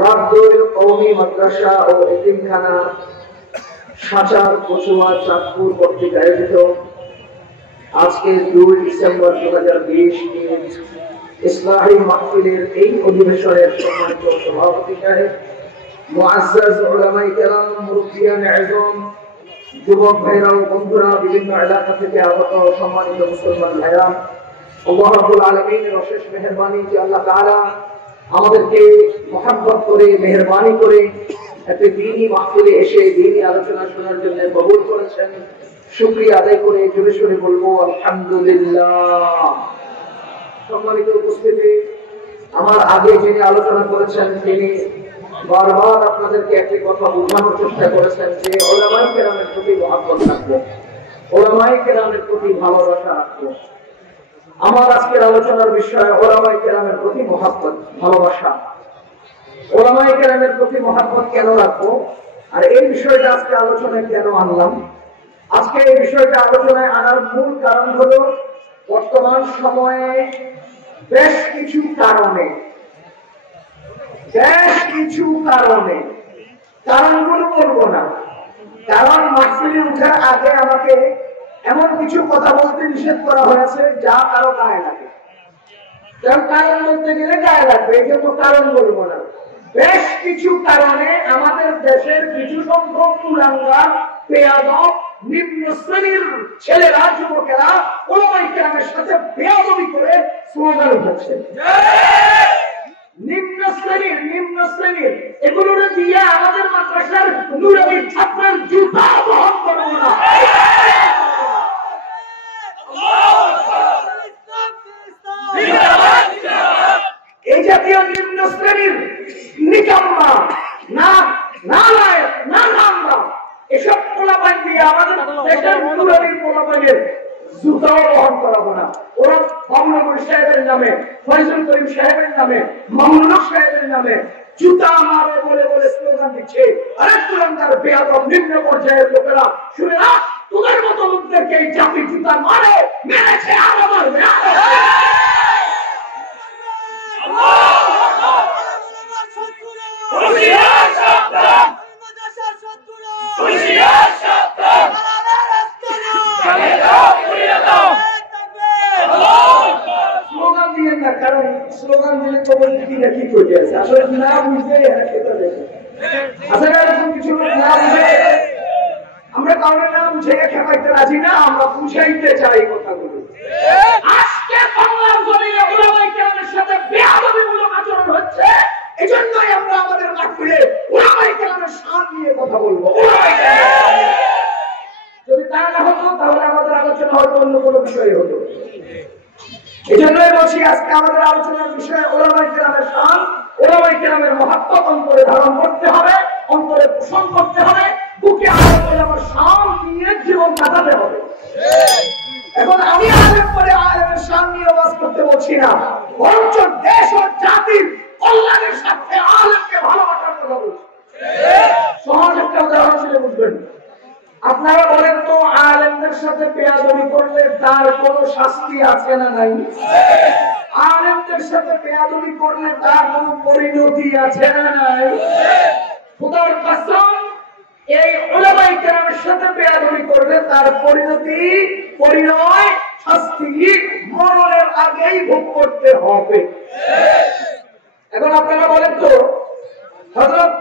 রাবদুল কওমি মাদ্রাসা ও এতিমখানা সাচার কচুয়া চাঁদপুর কর্তৃক আয়োজিত আজকে 2 ডিসেম্বর 2020 ইসলাহি মাহফিলের এই অধিবেশনের সম্মানিত সভাপতি সাহেব, মুআজ্জাজ উলামায়ে কেরাম, মুরব্বিয়ান আযম, যুবক ভাইরা ও বন্ধুরা, বিভিন্ন এলাকা থেকে আগত সম্মানিত মুসলমান ভাইরা, আল্লাহ রাব্বুল আলামিনের অশেষ মেহেরবানি যে আল্লাহ তাআলা আমাদেরকে মহব্বত করে মেহেরবানি করে একটা দ্বীনি মাহফিলে এসে দ্বীনি আলোচনা শোনার জন্য কবুল করেছেন। শুকরিয়া আদায় করে জোরে সোরে বলবো আলহামদুলিল্লাহ। সম্মানিত উপস্থিতি, আমার আগে যিনি আলোচনা করেছেন তিনি বারবার আপনাদেরকে একটি কথা বোঝানোর চেষ্টা করেছেন যে উলামায়ে কেরামের প্রতি মহব্বত রাখবো, উলামায়ে কেরামের প্রতি ভালোবাসা রাখবো। আমার আজকের আলোচনার বিষয় উলামায়ে কেরামের প্রতি মহব্বত, ভালোবাসা। উলামায়ে কেরামের প্রতি মহব্বত কেন রাখবো আর এই বিষয়টা আজকে আলোচনায় কেন আনলাম? আজকে এই বিষয়টা আলোচনায় আনার মূল কারণ হলো বর্তমান সময়ে বেশ কিছু কারণে কারণগুলো বলবো না, কারণ মাহফিলে উঠার আগে আমাকে এমন কিছু কথা বলতে নিষেধ করা হয়েছে যা কারো গায়ে লাগে। কারণ বলতে গেলে গায়ে লাগবে, এই জন্য কারণ বলবো না। বেশ কিছু কারণে আমাদের দেশের কিছু সংখ্যক কুলাঙ্গার, বেয়াদব, নিম্ন শ্রেণীর ছেলেরা, যুবকেরা উলামায়ে কেরামের সাথে বেয়াদবি করে স্লোগান উঠাচ্ছে। নিম্ন শ্রেণীর এগুলোর দিয়ে আমাদের মাদ্রাসার নুরানি ছাত্রের জুতা বহন করবো না। এই জাতীয় নিম্ন শ্রেণীর নিকাম্মা, নালায়েক, এসব পোলাপান দিয়ে আমাদের দেশের নুরানির পোলাপানের জুতাও বহন করাবো না। ওরা মামুনুল সাহেবের নামে, ফয়জুল করিম সাহেবের নামে, মামুনুল সাহেবের নামে জুতা মারে বলে বলে স্লোগান দিচ্ছে। আরে কুলাঙ্গার, বেয়াদব, নিম্ন পর্যায়ের লোকেরা শুনে না, তোদের মতো লোকদেরকে এই জাতি জুতা মারে, মেরেছে, আরো মারবে। কারণ স্লোগান দিলে খবর কি না কি করে আছে, আসলে না বুঝে এরকম কিছু না বুঝে আমরা কারণে না বুঝে খেপাইতে রাজি না, আমরা বুঝাইতে চাই কথাগুলো। আজকে বাংলার জমিনে উলামায়ে কেরামের সাথে বেয়াদবিমূলক আচরণ হচ্ছে, এজন্যই আমরা আমাদের মাহফিলে উলামায়ে কেরামের শান নিয়ে কথা বলবো। যদি তা না হতো তাহলে আমাদের আলোচনা হয়তো অন্য কোনো বিষয় হতো। এজন্যই বলছি আজকে আমাদের আলোচনার বিষয় উলামায়ে কেরামের শান, উলামায়ে কেরামের মহত্ত্ব অন্তরে ধারণ করতে হবে, অন্তরে পোষণ করতে হবে, বুকে আমার শান নিয়ে জীবন কাটাতে হবে। এখন আমি আলেম পরে আলেমের শান নিয়ে ওয়াজ করতে বলছি না, বরঞ্চ দেশ ও জাতির কল্যাণের সাথে আলেমকে ভালোবাসার কথা বলছি। সহজ একটা উদাহরণ শুনে বুঝবেন। আপনারা বলেন তো, আলেমদের সাথে বেয়াদবি করলে তার কোনো শাস্তি আছে না নাই? আলেমদের সাথে বেয়াদবি করলে তার কোনো পরিণতি আছে না নাই? খোদার কসম, এই উলামায়ে কেরামের সাথে বেয়াদবি করলে তার পরিণয় শাস্তি মরণের আগেই ভোগ করতে হবে। এখন আপনারা বলেন তো, হযরত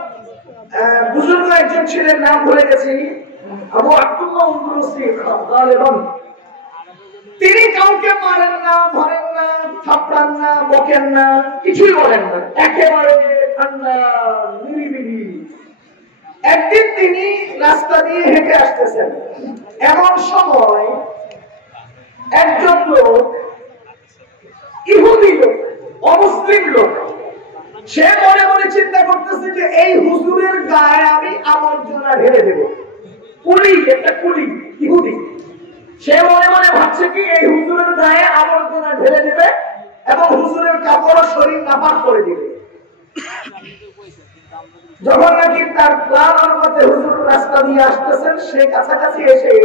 বুজুর্গ একজন ছিলেন, নাম ভুলে গেছি, আবু আব্দুল্লাহ উমরুসি গালিবান। তিনি কাউকে মারেন না, ধরেন না, থাপড়ান না, বকেন না, কিছুই বলেন না, একেবারে ঠান্ডা নিরিবিলি। একদিন তিনি রাস্তা দিয়ে হেঁটে আসতেছেন, এমন সময় একজন লোক, ইহুদি লোক, অমুসলিম লোক, সে মনে মনে চিন্তা করতেছে যে এই হুজুরের গায়ে আমি আবর্জনা ঢেলে দেব। একটা কুলি ইহুদি, সে মনে মনে ভাবছে কি এই হুজুরের গায়ে আবর্জনা ঢেলে দেবে এবং হুজুরের কাপড় শরীর নাপাক করে দিবে। যখন নাকি তার প্ল্যান অনুপাতে হুজুর রাস্তা দিয়ে আসতেছেন, সে কাছাকাছি এসে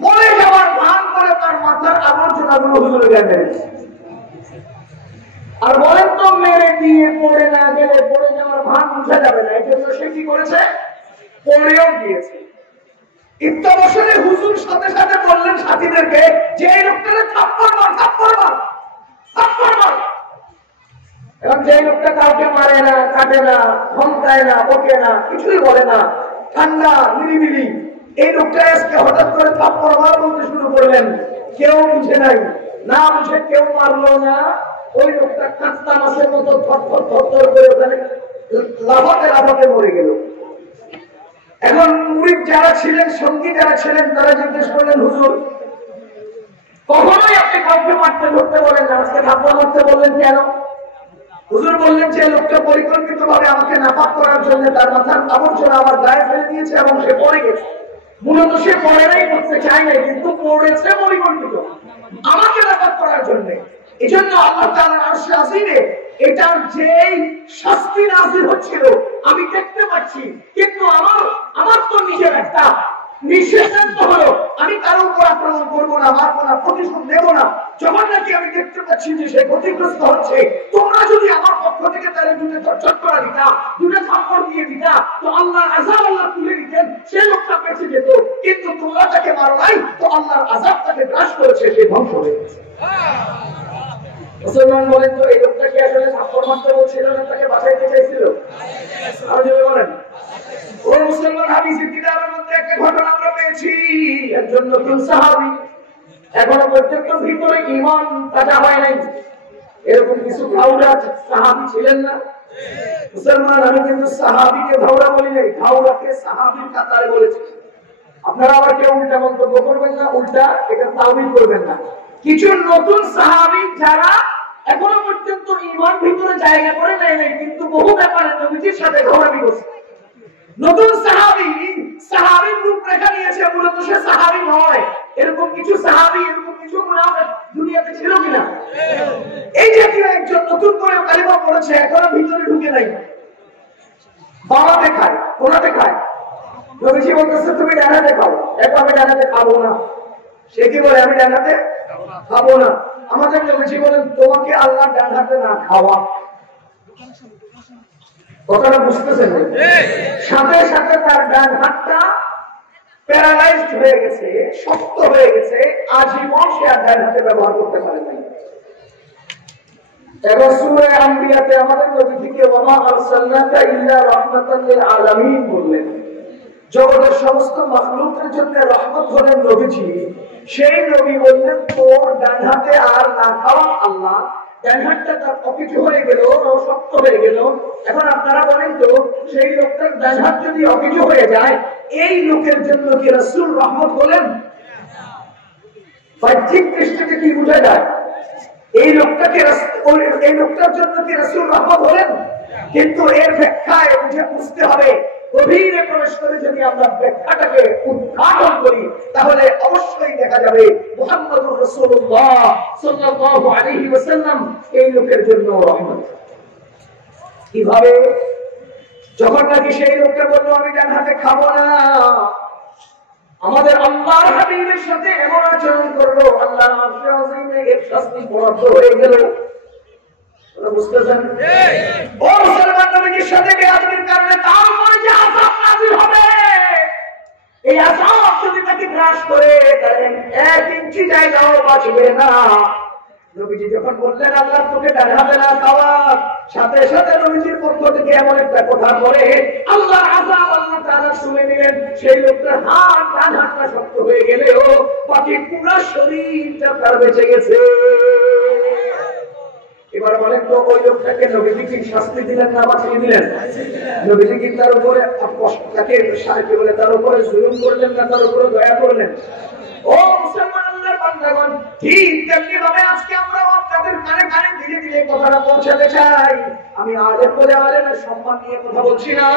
পড়ে যাওয়ার ভান করে তার মাথার আবর্জনা গুলো হুজুরের গায়ে মেরেছে। আর বলেন তো, মেরে দিয়ে পড়ে না বোঝা যাবে না, এই জন্য সে কি করেছে, পড়েও গিয়েছে। ইফতাবসরে হুজুর সাথে সাথে বললেন সাথীদেরকে যে এই লোকটাকে থাপ্পড় মার, থাপ্পড় মার, থাপ্পড় মার। এবং যে লোকটা কাউকে মারে না, কাটে না, ধমকায় না, বকে না, কিছুই বলে না, ঠান্ডা নিরিবিলি, এই লোকটা আজকে হঠাৎ করে থাপ্পড় মার বলতে শুরু করলেন। কেউ বুঝে নাই, না বুঝে কেউ মারলো না। ওই লোকটা কাঁচা মাছের মতো থরথর থরথর করে ওখানে লাফাতে লাফাতে মরে গেল। এখন মুরিদ যারা ছিলেন, সঙ্গী যারা ছিলেন, তারা জিজ্ঞেস করলেন হুজুর কখনোই আপনি কাউকে মারতে ধরতে বলেন না, আজকে থাপ্পড় মারতে বললেন কেন? হুজুর বললেন যে লোকটা পরিকল্পিত ভাবে আমাকে নাপাক করার জন্য তার মাথার আবর্জনা আমার গায়ে ফেলে দিয়েছে এবং সে পড়ে গেছে। মূলত সে পড়ে নাই, করতে চায় নাই, কিন্তু পড়েছে পরিকল্পিত আমাকে নাপাক করার জন্য। এই জন্য আল্লাহ তাআলার আরশে আজিমে এটার যেই শাস্তি নাযিল হচ্ছিল আমি দেখতে পাচ্ছি, কিন্তু আমার তো নিজের একটা নিষেধাজ্ঞ হলো আমি কারো উপর আক্রমণ করবো না, মারবো না, প্রতিশোধ নেবো না। যখন নাকি আমি দেখতে পাচ্ছি যে সে ক্ষতিগ্রস্ত হচ্ছে, তোমরা যদি আমার পক্ষ থেকে তাহলে দুটো চটকরা দিতা, দুটো থাপ্পড় দিয়ে দিতা, তো আল্লাহর আযাব আল্লাহ তুলে দিতেন, সে লোকটা বেঁচে যেত। কিন্তু তোমরা তাকে মারো নাই, তো আল্লাহর আযাব তাকে গ্রাস করেছে, সে ধ্বংস হয়ে গেছে। মুসলমান বলেন তো এই লোকটা কি আসলে থাপ্পড় মারতে বলছিল না তাকে বাঁচাইতে চাইছিল? আর যদি বলেন ও মুসলমান, হাদিসের কিতাবের মধ্যে একটা ঘটনা আমরা পেয়েছি। একজন নতুন সাহাবী, এখনো পর্যন্ত ভিতরে ঈমান তাজা হয় নাই, এরকম কিছু ঘাওড়া সাহাবী ছিলেন না? মুসলমান, আমি কিন্তু সাহাবীকে ঘাওড়া বলি নাই, ঘাওড়াকে সাহাবীর কাতারে বলেছি। আপনারা আবার কেউ উল্টা মন্তব্য করবেন না, উল্টা এটা তাওবিল করবেন না। কিছু নতুন সাহাবী যারা এখনো পর্যন্ত ঈমান ভিতরে জায়গা করে নেয় নাই, কিন্তু বহু ব্যাপারে নবীজির সাথে ঘোরাবি করছে। নতুন সাহাবীর রূপরেখা নিয়েছে, মূলত সে সাহাবী নয়। এরকম কিছু সাহাবী, এরকম কিছু মুনাফিক দুনিয়াতে ছিল কিনা? এই জাতীয় একজন নতুন করে কালিমা পড়েছে, এখনো ভিতরে ঢুকে নাই, বাবাতে খায়, কোনাতে খায়। নবীজি বলতেছে তুমি ডানাতে খাও, এখন আমি ডানাতে খাবো না। সে কি বলে আমি ডানাতে খাবো না? আমাদের নবীজি বলেন তোমাকে আল্লাহ ডানাতে না খাওয়া। কথাটা বুঝতেছেন? সাথে সাথে তার ডান হাতটা প্যারালাইজড হয়ে গেছে, শক্ত হয়ে গেছে, আজীবন সে আর ডান হাতে ব্যবহার করতে পারে না। এবং সূরা আম্বিয়াতে আমাদের নবীকে ওয়া আরসালনাকা ইল্লা রাহমাতাল লিল আলামিন বললেন। জগতের সমস্ত মাখলুকের জন্য রহমত হলেন নবীজি। সেই নবী বললেন তোর ডান হাতে আর না খাওয়া আল্লাহ, ডান হাতটা তার অকেজো হয়ে গেল, শক্ত হয়ে গেল। এখন আপনারা বলেন তো সেই লোকটার ডান হাত যদি অকেজো হয়ে যায়, এই লোকের জন্য কি রাসূল রহমত হলেন? বাহ্যিক দৃষ্টিতে কি বোঝা যায়? এই লোকটার জন্য কি রাসূল রহমত হলেন? কিন্তু এর ব্যাখ্যায় বুঝতে হবে, গভীরে প্রবেশ করে যদি আমরা ব্যাখ্যাটাকে উদ্ঘাটন করি, তাহলে অবশ্যই দেখা যাবে মুহাম্মদুর রাসূলুল্লাহ সাল্লাল্লাহু আলাইহি ওয়াসাল্লাম এই লোকের জন্য রহমত। কিভাবে? যখন নাকি সেই লোকটা বলল আমি ডান হাতে খাবো না, আমাদের আল্লাহর হাবিবের সাথে এমন আচরণ করলো, আল্লাহর আরশে আজিমে এর শাস্তি বরাদ্দ হয়ে গেল। বুঝতেছেন? ও মুসলমান, নবীজির সাথে বেয়াদবির কারণে তার উপরে যে আযাব নাযিল হবে, এই আযাব যদি তাকে গ্রাস করে তাহলে 1 ইঞ্চি জায়গাও বাঁচবে না। নবীজি যখন বললেন আল্লাহ তোকে ডান হাতে না খাওয়া, সাথে সাথে নবীজির পক্ষ থেকে এমন একটা কথা বলে আল্লাহর আযাব আল্লাহ তাআলা শুনে নিলেন। সেই লোকটার হাত, ডান হাতটা শক্ত হয়ে গেলেও বাকি পুরো শরীরটা তার বেঁচে গেছে। এবার বলেন তো ওই লোকটাকে নবীজি কি শাস্তি দিলেন না বাঁচিয়ে দিলেন? নবীজি কি তার উপরে তাকে সাহায্য করে তার উপরে জুলুম করলেন না তার উপরে দয়া করলেন? ও মুসলমান আল্লাহর বান্দাগণ, ঠিক তেমনি ভাবে আজকে আমরা আপনাদের কানে কানে ধীরে ধীরে কথাটা পৌঁছাতে চাই। আমি আলেম বলে আলেমের সম্মান নিয়ে কথা বলছি না,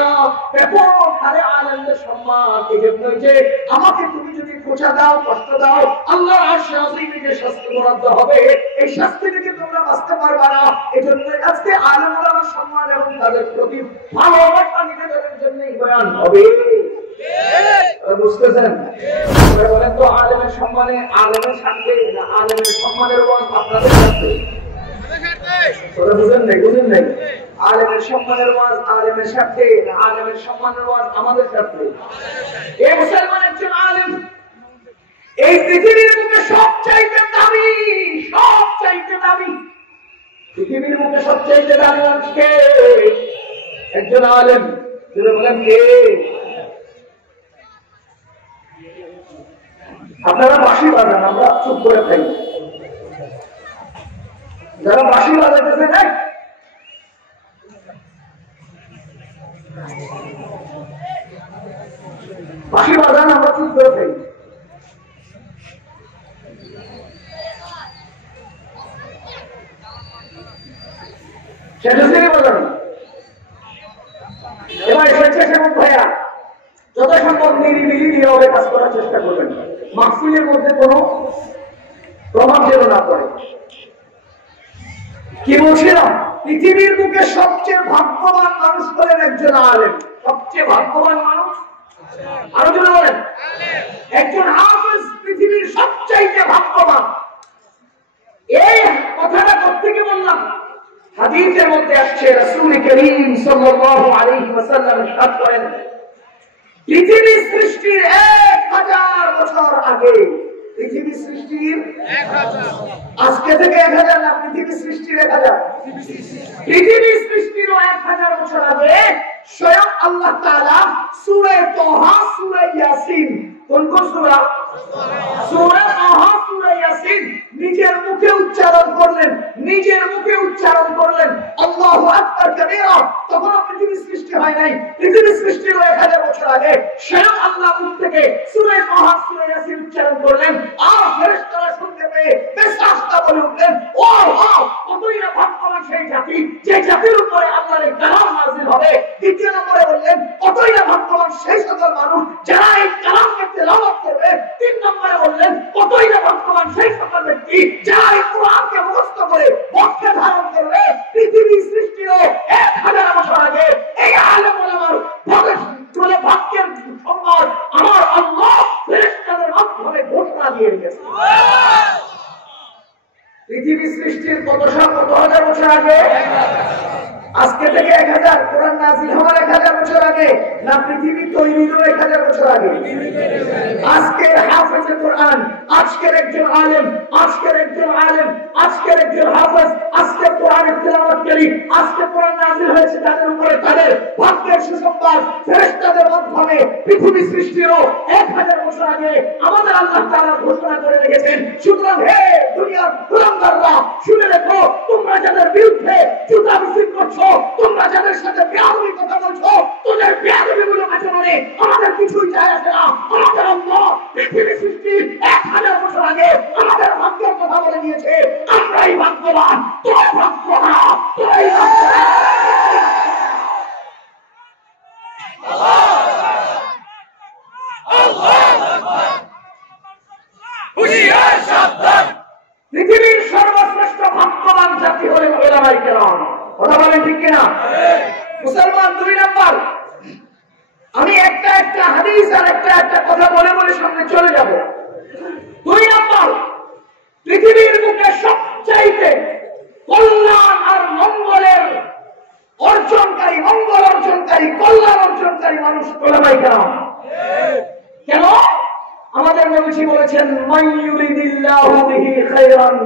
ব্যাপক হারে আলেমদের সম্মান। এই জন্যই যে আমাকে তুমি যদি খোঁচা দাও, কষ্ট দাও, আল্লাহ আরশে আজিমে যে শাস্তি বরাদ্দ হবে, এই শাস্তি থেকে তোমরা বাঁচতে পারবা না। এই জন্য আজকে আলেম ওলামার সম্মান এবং তাদের প্রতি ভালোবাসা নিজেদের জন্যই বয়ান হবে। বুঝতেছেন? বলেন তো আলেমের সম্মানে আলেমের থাকবে না আলেমের সম্মানের ওয়াজ আপনাদের থাকবে? বুঝেন নাই? আলেমের সম্মানের ওয়াজ আলেমের সাথে, আলেমের সম্মানের ওয়াজ আমাদের সাথে। এই মুসলমান একজন আলেম এই পৃথিবীর মুখে সবচাইতে দামি, সবচাইতে দামি, পৃথিবীর মুখে সবচাইতে দামি আজকে একজন আলেম। তিনি বলেন কে? আপনারা বাঁশি বাজান, আমরা চুপ করে থাকি। যারা বাঁশি বাজাইতেছে না, বাঁশি বাজান, আমরা চুপ করে থাকি। এবার স্বেচ্ছাসেবক ভাইয়া যত সম্ভব নিরিবিলি নীরবে কাজ করার চেষ্টা করবেন, মাহফিলের মধ্যে কোনো প্রভাব যেন না পড়ে। কি বলছিলাম? পৃথিবীর বুকে সবচেয়ে ভাগ্যবান মানুষ হলেন একজন আলেম। সবচেয়ে ভাগ্যবান মানুষ আরো জন বলেন, একজন হাফেজ পৃথিবীর সবচাইতে ভাগ্যবান। এই কথাটা কোত্থেকে বললাম? হাদিসের মধ্যে আসছে, রাসূল করিম সাল্লাল্লাহু আলাইহি ওয়াসাল্লাম ইরশাদ করেন, পৃথিবী সৃষ্টির 1000 বছর আগে, পৃথিবী সৃষ্টির 1000, আজকে থেকে 1000 না, পৃথিবী সৃষ্টির 1000, পৃথিবী সৃষ্টির 1000 বছর আগে স্বয়ং আল্লাহ তাআলা সূরা তাহা, সূরা ইয়াসিন, কোন কোন সূরা? সূরা তাহা, সূরা ইয়াসিন নিজের মুখে উচ্চারণ করলেন, নিজের মুখে উচ্চারণ করলেন আল্লাহু আকবার কাবীরা। তখন পৃথিবী সৃষ্টি হয় নাই, পৃথিবী সৃষ্টির 1000 বছর আগে স্বয়ং আল্লাহ মুখ থেকে সূরা তাহা, সূরা ইয়াসিন উচ্চারণ করলেন। আর ফেরেশতারা শুনতে পেয়ে বেশাস্তা বলে উঠলেন, ও আল্লাহ, কতই না ভাগ্যবান সেই জাতি যে জাতির উপরে আল্লাহর কালাম নাযিল হবে। দ্বিতীয় নম্বরে বললেন, কতই না ভাগ্যবান সেই সকল মানুষ যারা এই কালামকে তেলাওয়াত করবে। তিন নম্বরে বললেন, কতই না ভাগ্যবান সেই সকল ব্যক্তি যারা এই কোরআনকে মুখস্থ করে বক্ষে ধারণ করবে। পৃথিবী সৃষ্টির 1000 বছর আগে এই আলেম ওলামার বলে ভাগ্যের সম্মান আমার আল্লাহ ফেরেশতাদের মাধ্যমে ঘোষণা দিয়ে দিয়েছে। পৃথিবী সৃষ্টির কত হাজার বছর আগে? আজকে থেকে 1000, কোরআন নাযিল হওয়ার 1000 বছর আগে না, পৃথিবী তৈরিরও 1000 বছর আগে। আজকের হাফেজে কোরআন, আজকের একজন আলেম, আজকের একজন আলেম, আজকের একজন হাফেজ, আজকে কোরআনের তেলাওয়াতকারী, আজকে কোরআন নাযিল হয়েছে তাদের উপরে, তাদের ভাগ্যের সুসংবাদ ফেরেশতাদের মাধ্যমে পৃথিবী সৃষ্টিরও 1000 বছর আগে আমাদের আল্লাহ তাআলা ঘোষণা করে রেখেছেন। সুতরাং হে দুনিয়ার গোলামদাররা, শুনে রেখো, তোমরা যাদের বিরুদ্ধে জুতা মিছিল করছো, তোমরা যাদের সাথে বেয়াদবি কথা বলছো, তোদের বেয়াদবিগুলো আচরণে আমাদের কিছুই যায় আসে না। আমাদের আল্লাহ পৃথিবী সৃষ্টির 1000 বছর আগে আমাদের ভাগ্যের কথা বলে দিয়েছে। আমরাই ভাগ্যবান, তোর ভাগ্য না, তোরাই ভাগ্যবান। পৃথিবীর সর্বশ্রেষ্ঠ ভাগ্যবান জাতি হলেন উলামায়ে কেরাম। কথা বলেন ঠিক কিনা? মুসলমান 2 নাম্বার, আমি একটা হাদিস আর একটা কথা বলে বলে সামনে চলে যাব। 2 নাম্বার, পৃথিবীর বুকে সবচাইতে কল্যাণ আর মঙ্গলের অর্জনকারী, মঙ্গল অর্জনকারী, কল্যাণ অর্জনকারী মানুষ উলামায়ে কেরাম। কেন? আমাদের নবীজি বলেছেন, মাইয়ুরিদিল্লাহু বিহি খায়রান,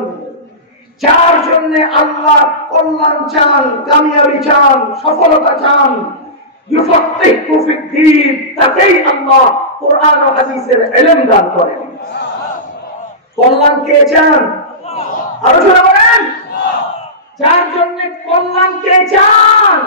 যার জন্য আল্লাহ কল্যাণ চান, কামিয়াবি চান, সফলতা চান, ইউফাক্কিহু ফিদ্দীন, তাকেই আল্লাহ কোরআন ও হাদিসের ইলম দান করেন। কল্যাণ কে চান? আরো জোরে বলেন, যার জন্য কল্যাণ কে চান?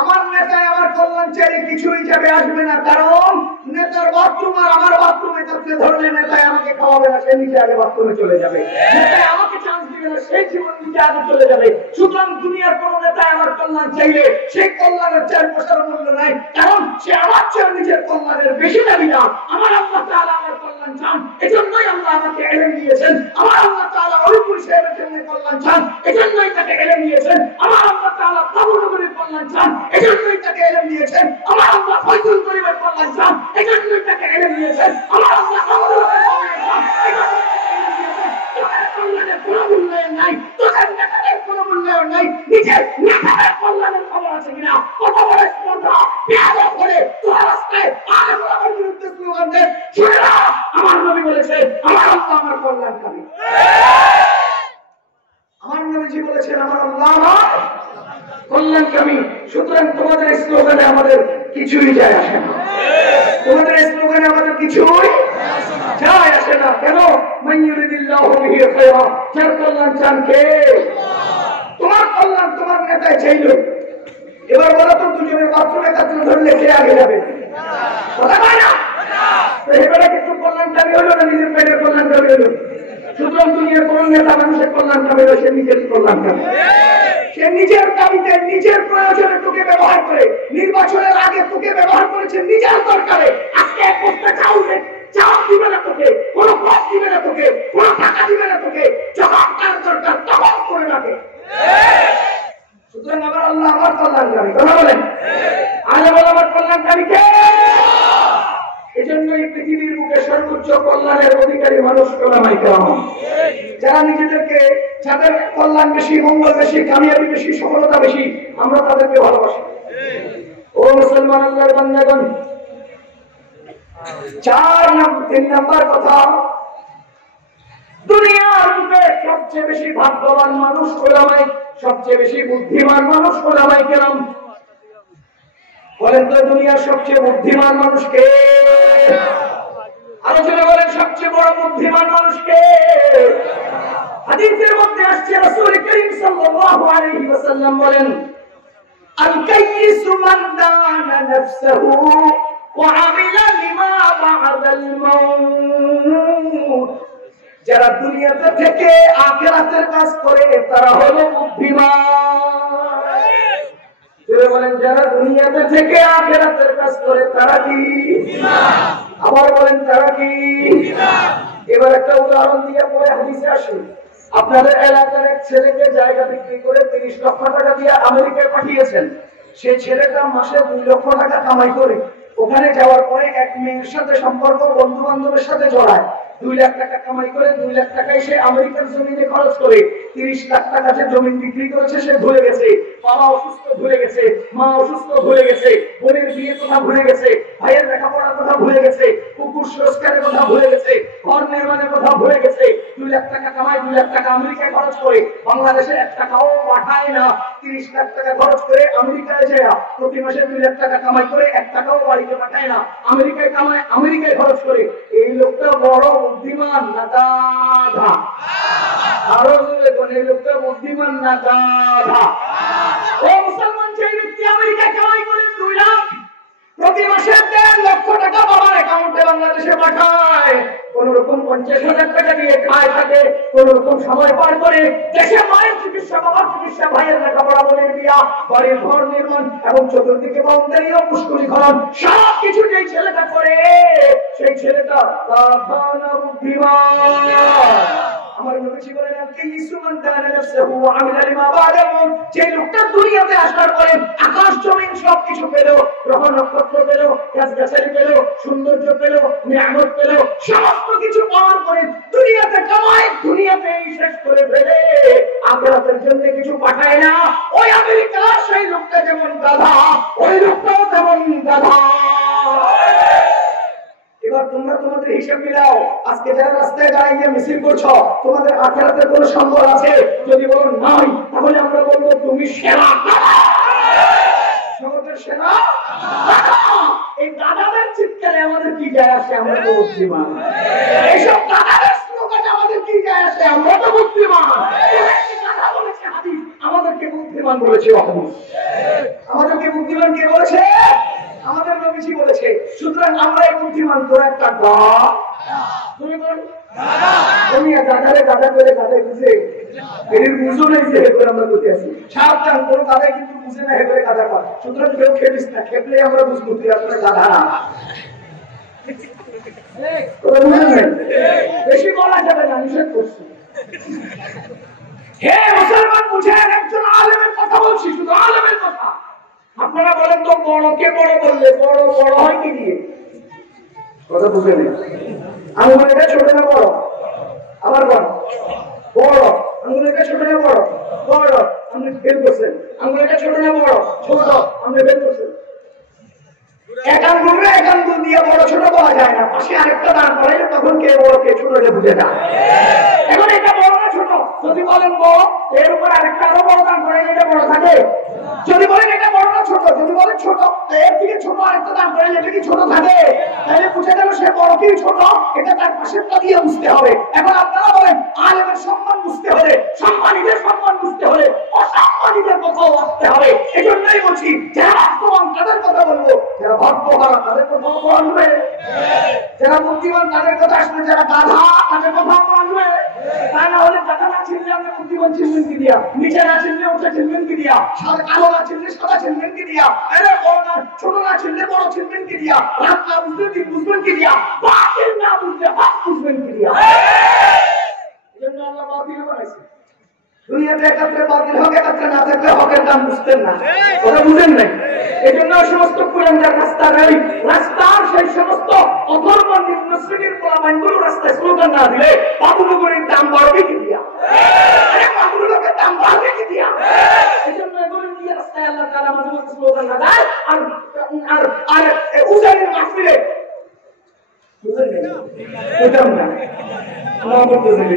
আমার নেতায় আমার কল্যাণ চাইলে কিছুই যাবে আসবে না, কারণ নেতার বাথরুম আর আমার বাথরুমে থাকতে ধরলে নেতায় আমাকে খাওয়াবে না, সে নিজে আগে বাথরুমে চলে যাবে। নেতায় আমাকে চান্স দিবে না, সেই জীবন নিজে আগে চলে যাবে। সুতরাং দুনিয়ার কোন নেতায় আমার কল্যাণ চাইলে সেই কল্যাণের 4 পয়সার মূল্য নাই, কারণ সে আমার চেয়ে নিজের কল্যাণের বেশি দাবি না। আমার আল্লাহ তাআলা আমার কল্যাণ চান, এজন্যই আল্লাহ আমাকে ইলম দিয়েছেন। আমার আল্লাহ তাআলা ওইপুর সাহেবের জন্য কল্যাণ চান, এজন্যই তাকে ইলম দিয়েছেন। আমার আল্লাহ তাআলা কাবুলনগরীর কল্যাণ চান, এজন্যই তাকে ইলম দিয়েছেন। আমার আল্লাহ ফয়জুল করিমের কল্যাণ চান, এজন্যই তাকে ইলম দিয়েছেন। আমার আল্লাহ কাবুলনগরীর কল্যাণ চান, এজন্যই তাকে ইলম দিয়েছেন। তোদের কল্যাণের কোনো মূল্যায়ন নাই, তোদের নেতাদের কোনো মূল্যায়ন নাই, নিজের নেতাদের কল্যাণের খবর আছে কিনা? কত বড় স্পর্ধা পেয়াদা করে তোরা রাস্তায় আলেমের বিরুদ্ধে স্লোগান দেন। শুনে না, আমার নবী বলেছেন আমার আল্লাহ আমার কল্যাণকামী। আমার নবীজি বলেছেন আমার আল্লাহ আমার কল্যাণকামী। সুতরাং তোমাদের স্লোগানে আমাদের কিছুই যায় আসে না, তোমাদের স্লোগানে আমাদের কিছুই যায় আসে না। কেন? মাইয়ুরিদিল্লাহু বিহি খায়রা, যার কল্যাণ চান কে? তোমার কল্যাণ তোমার নেতায় চাইলো। এবার বলো তো, দুজনের বাথরুমে কাতরে ধরলে কে আগে যাবে? কথা বলে না? তো এবারে কিছু কল্যাণকামী হলো না, নিজের পেটের কল্যাণকামী হলো। সুতরাং দুনিয়ার কোন নেতা মানুষের কল্যাণকামী হলো, সে নিজের কল্যাণকামী। সে নিজের দাবিতে নিজের প্রয়োজনে তোকে ব্যবহার করে, নির্বাচনের আগে তোকে ব্যবহার করেছে নিজের দরকারে। আজকে এক বস্তা চাউল দিবে না তোকে, কোনো পথ দিবে না তোকে, কোনো টাকা দিবে না তোকে, যখন তার দরকার তখন করে রাখে। সুতরাং আমার আল্লাহ আমার কল্যাণকামী। কথা বলেন, আল্লাহ বলে আমার কল্যাণকামী কে? এজন্যই পৃথিবীর বুকে সর্বোচ্চ কল্যাণের অধিকারী মানুষ ওলামায়ে কেরাম, যারা নিজেদেরকে, যাদের কল্যাণ বেশি, মঙ্গল বেশি, কামিয়াবি বেশি, সফলতা বেশি, আমরা তাদেরকে ভালোবাসি। ও মুসলমান আল্লাহর বান্দাগণ, 3 নাম্বার কথা, দুনিয়ার বুকে সবচেয়ে বেশি ভাগ্যবান মানুষ ওলামায়ে, সবচেয়ে বেশি বুদ্ধিমান মানুষ ওলামায়ে কেরাম। বলেন তো দুনিয়ার সবচেয়ে বুদ্ধিমান মানুষ কে? আলোচনা বলেন সবচেয়ে বড় বুদ্ধিমান মানুষ কে? হাদিসের মধ্যে আসছে রাসূল করিম সাল্লাল্লাহু আলাইহি ওয়াসাল্লাম বলেন, আল কাইয়িসু মান দানা নাফসাহু ওয়া আমিলা লিমা বা'দাল মাউত। যারা দুনিয়াতে থেকে আখিরাতের কাজ করে তারা হলো বুদ্ধিমান। বলেন যারা দুনিয়াতে থেকে আখিরাতের কাজ করে তারা কি? আবার বলেন তারা কি? এবার একটা উদাহরণ দিয়ে পরে হাদিসে আসে। আপনাদের এলাকার এক ছেলেকে জায়গা বিক্রি করে 30 লক্ষ টাকা দিয়ে আমেরিকায় পাঠিয়েছেন। সেই ছেলেটা মাসে 2 লক্ষ টাকা কামাই করে ওখানে যাওয়ার পরে এক মেয়ের সাথে সম্পর্ক, বন্ধু বান্ধবের সাথে জড়ায়। 2 লাখ টাকা কামাই করে 2 লাখ টাকায় সে আমেরিকার জমিনে খরচ করে 30 লাখ টাকা যে জমি বিক্রি করেছে সে ভুলে গেছে। বাবা অসুস্থ ভুলে গেছে, মা অসুস্থ ভুলে গেছে, বোনের বিয়ের কথা ভুলে গেছে, ভাইয়ের লেখাপড়ার কথা ভুলে গেছে, কুকুর সংস্কারের কথা ভুলে গেছে, ঘর নির্মাণের কথা ভুলে গেছে। 2 লাখ টাকা কামায় 2 লাখ টাকা আমেরিকায় খরচ করে বাংলাদেশে 1 টাকাও পাঠায় না। 30 লাখ টাকা খরচ করে আমেরিকায় যায়, প্রতি মাসে 2 লাখ টাকা কামাই করে 1 টাকাও বাড়িতে পাঠায় না, আমেরিকায় কামায় আমেরিকায় খরচ করে। এই লোকটা বড় বুদ্ধিমান না গাধা? আরো এই লোকটা বুদ্ধিমান না গাধা? ও মুসলমান, সেই ব্যক্তি আমেরিকায় কামাই করে 2 লাখ, প্রতি মাসে 1.5 লক্ষ টাকা বাবার অ্যাকাউন্টে বাংলাদেশে পাঠায়, কোন রকম 50,000 টাকা দিয়ে খায় থাকে, কোন রকম সময় পার করে দেশে মায়ের চিকিৎসা, বাবার চিকিৎসা, ভাইয়ের লেখাপড়া, বোনের বিয়া, বাড়ির ঘর নির্মাণ এবং চতুর্দিকে বাউন্ডারি ও পুষ্করি খনন, সবকিছু যেই ছেলেটা করে সেই ছেলেটা বুদ্ধিমান। আমার নবীজি বলেন আল-কাইয়িসু মান দানা নাফসাহু ওয়া আমিলা লিমা বা'দাল মাউত। যে লোকটা দুনিয়াতে আসার পরে আকাশ জমিন সবকিছু পেল, গ্রহ নক্ষত্র পেল, গাছগাছালি পেল, সৌন্দর্য পেল, নিয়ামত পেল, সমস্ত কিছু পাওয়ার পরে দুনিয়াতে কামায়, দুনিয়াতেই শেষ করে ফেলে, আখিরাতের জন্য কিছু পাঠায় না। ওই আমেরিকা সেই লোকটা যেমন গাধা, ওই লোকটাও তেমন গাধা। এবার তোমরা তোমাদের হিসাব মিলাও। আজকে যারা রাস্তায় দাঁড়িয়ে মিছিল করছো, তোমাদের আখিরাতের কোনো সম্বল আছে? যদি বলো নাই, তাহলে আমরা বলবো তুমি সেরা সমাজের সেরা। এই দাদাদের চিৎকারে আমাদের কি যায় আসে? আমরা তো বুদ্ধিমান। এইসব দাদাদের স্লোগানে আমাদের কি যায় আসে? আমরা তো বুদ্ধিমান। আমাদেরকে বুদ্ধিমান বলেছে, আমাদেরকে বুদ্ধিমান কে বলেছে? আমাদের নবীজি বলেছে। সুতরাং আমরা এই বুদ্ধিমান তোর একটা তুমি গাধারে গাধা করে গাধায় বুঝে এর বুঝো নেই যে হেপে আমরা করতে আসি। সাবধান, কোনো গাধায় কিন্তু বুঝে না হেপে গাধা কর। সুতরাং কেউ খেপিস না, খেপলে আমরা বুঝবো তুই আপনার গাধা না। বেশি বলা যাবে না, নিষেধ করছি। হে মুসলমান, বুঝেন, একজন আলেমের কথা বলছি, শুধু আলেমের কথা। আপনারা বলেন তো বড়কে বড় বললে বড় বড় হয় কি দিয়ে? কথা বুঝে নেই। আঙুল এটা ছোট না বড়? আবার বড় বড়, আঙ্গুল এটা ছোট না বড়? বড়। আপনি বের করছেন। আঙ্গুল এটা ছোট না বড়? ছোট। আপনি বের করছেন। এক আঙ্গুল দিয়ে বড় ছোট বলা যায় না। পাশে আরেকটা দাঁড় করে তখন কে বড় কে ছোট বুঝে যায়। এখন এটা বড় না ছোট? যদি বলেন বড়, এর উপর আরেকটা আরো বড় দাঁড় করে এটা বড় থাকে। যদি বলেন এটা বড় না ছোট, যদি বলেন ছোট, এর থেকে ছোট আরেকটা দাঁড় করে এটা কি ছোট থাকে? তাহলে বুঝে গেল সে বড় কি ছোট, এটা তার পাশেরটা দিয়ে বুঝতে হবে। এখন আপনারা বলেন আলেমের সম্মান বুঝতে হলে, সম্মানীদের সম্মান বুঝতে হলে অসম্মানীদের কথাও আসতে হবে। এই জন্যই বলছি যারা ভাগ্যবান তাদের কথা বলবো, যারা ভাগ্যহারা তাদের কথা বলবে, যারা বুদ্ধিমান তাদের কথা আসবে, যারা গাধা তাদের কথা বলবে। তা না হলে টাকা না ছিনলে আমরা বুদ্ধিমান ছিনবেন কি দিয়া, নিচে না ছিনলে উঠে ছিনবেন কি দিয়া, সাদা কালো না ছিনলে সাদা ছিনবেন কি দিয়া, আরে বড় না ছোট না ছিনলে বড় ছিনবেন কি দিয়া, রাত না বুঝলে দিন বুঝবেন কি দিয়া, বাতিল না বুঝলে হক বুঝবেন কি দিয়া। এই জন্য আল্লাহ বাতিল বানাইছে। দুনিয়াতে একাত্রে বাতিল হক একাত্রে না থাকলে হকের দাম বুঝতেন না, ওটা বুঝেন নাই। এই জন্য সমস্ত কুলাঙ্গার রাস্তা গাড়ি রাস্তার সেই সমস্ত অধর্ম নিম্ন শ্রেণীর পোলাপাইনগুলো রাস্তায় স্লোগান না দিলে বাবুনগরের দাম বাড়বে কি দিয়া, আরে বাবুগুলোকে দাম বাড়বে কি দিয়া। এই জন্য এগুলো দিয়ে রাস্তায় আল্লাহ তাআলা মাঝে মাঝে স্লোগান না দেয়। আর আর আর উজাইরের মাহফিলে বুঝেন না ওইটাও না আমার বলতে চাই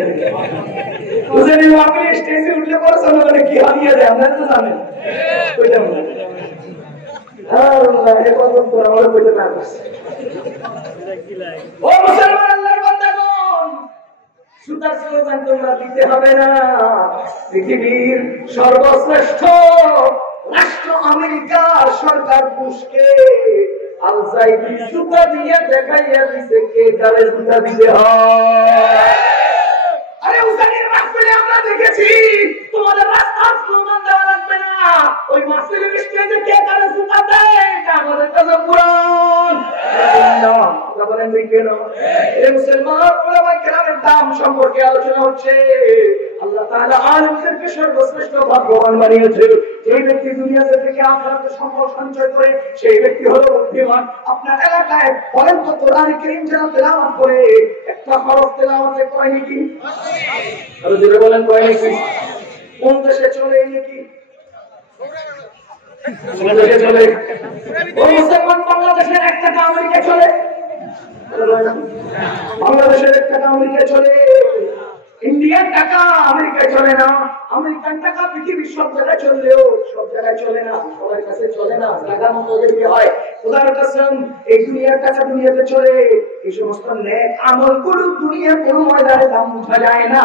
উজাইরের মাহফিলে স্টেজে উঠলে পরে সামনে কি হারিয়ে যায় আপনারা তো জানেন। ওইটাও না আল্লাহ হেফাজত করে আমার কইতে না করছে। ও মুসলমান আল্লাহর বান্দাগণ, সুতার স্লোগান তোমরা দিতে হবে না। পৃথিবীর সর্বশ্রেষ্ঠ রাষ্ট্র আমেরিকার সরকার বুশকে আল-জাইদি সুতা দিয়ে দেখাইয়া দিছে কে কারে সুতা দিতে হয়। আরে উসানির মাহফিলে আমরা দেখেছি তোমাদের রাস্তার স্লোগান দেওয়া লাগবে না, ওই মাহফিলের স্টেজে কে কারে সুতা দেয় এটা আমাদের কাছে পুরাণ। বলেন কেন এই মুসলমান ওলামায়ে কেরামের দাম সম্পর্কে আলোচনা হচ্ছে। আল্লাহ তাআলা আলেমদেরকে সর্বশ্রেষ্ঠ ভাগ্যবান বানিয়েছে। যে ব্যক্তি দুনিয়াতে থেকে আখিরাতে সম্পদ সঞ্চয় করে সেই ব্যক্তি হলো বুদ্ধিমান। আপনার এলাকায় বলেন তো কোরআন কারীম যারা তেলাওয়াত করে একটা হরফ তেলাওয়াতে কয় নাকি? আরো জোরে বলেন কয় নাকি? কোন দেশে চলে নাকি? বাংলাদেশে চলে। ও মুসলমান বাংলাদেশের 1 টাকা আমেরিকায় চলে, বাংলাদেশের 1 টাকা আমেরিকায় চলে, ইন্ডিয়ান টাকা আমেরিকায় চলে না, আমেরিকান টাকা পৃথিবীর সব জায়গায় চললেও সব জায়গায় চলে না, সবার কাছে চলে না, জায়গা মতো দেখতে হয়। খোদার কসম এই দুনিয়ার টাকা দুনিয়াতে চলে। এই সমস্ত নেক আমলগুলো দুনিয়ার কোনো ময়দানে দাম বোঝা যায় না।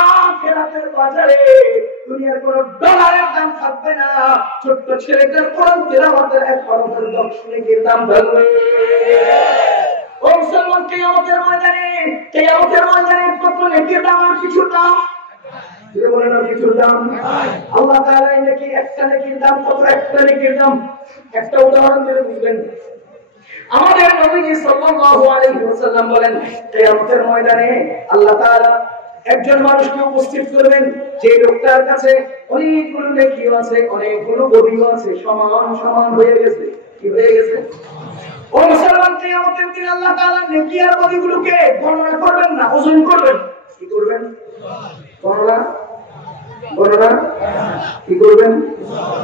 আখিরাতের বাজারে দুনিয়ার কোন ডলারের দাম থাকবে না। ছোট্ট ছেলেটার কোরআন তেলাওয়াতের এক হরফের 10 নেকির দাম থাকবে। ও মুসলমান কিয়ামতের ময়দানে কত নেকির দাম আর কিছু দাম যে বলে না কিছু দাম। আল্লাহ তাআলা নাকি একটা নেকির দাম কত, একটা নেকির দাম একটা উদাহরণ দিয়ে বুঝবেন। আমাদের নবী সাল্লাল্লাহু আলাইহি ওয়াসাল্লাম বলেন কিয়ামতের ময়দানে আল্লাহ তাআলা একজন মানুষকে উপস্থিত করবেন যে লোকটার কাছে অনেকগুলো নেকি আছে, অনেকগুলো বদিও আছে, সমান সমান হয়ে গেছে। কি হয়ে গেছে? ও মুসলমান কিয়ামতের দিন আল্লাহ তাআলা নেকি আর বদিগুলোকে গণনা করবেন না, ওজন করবেন। কি করবেন? গণনা কি করবেন?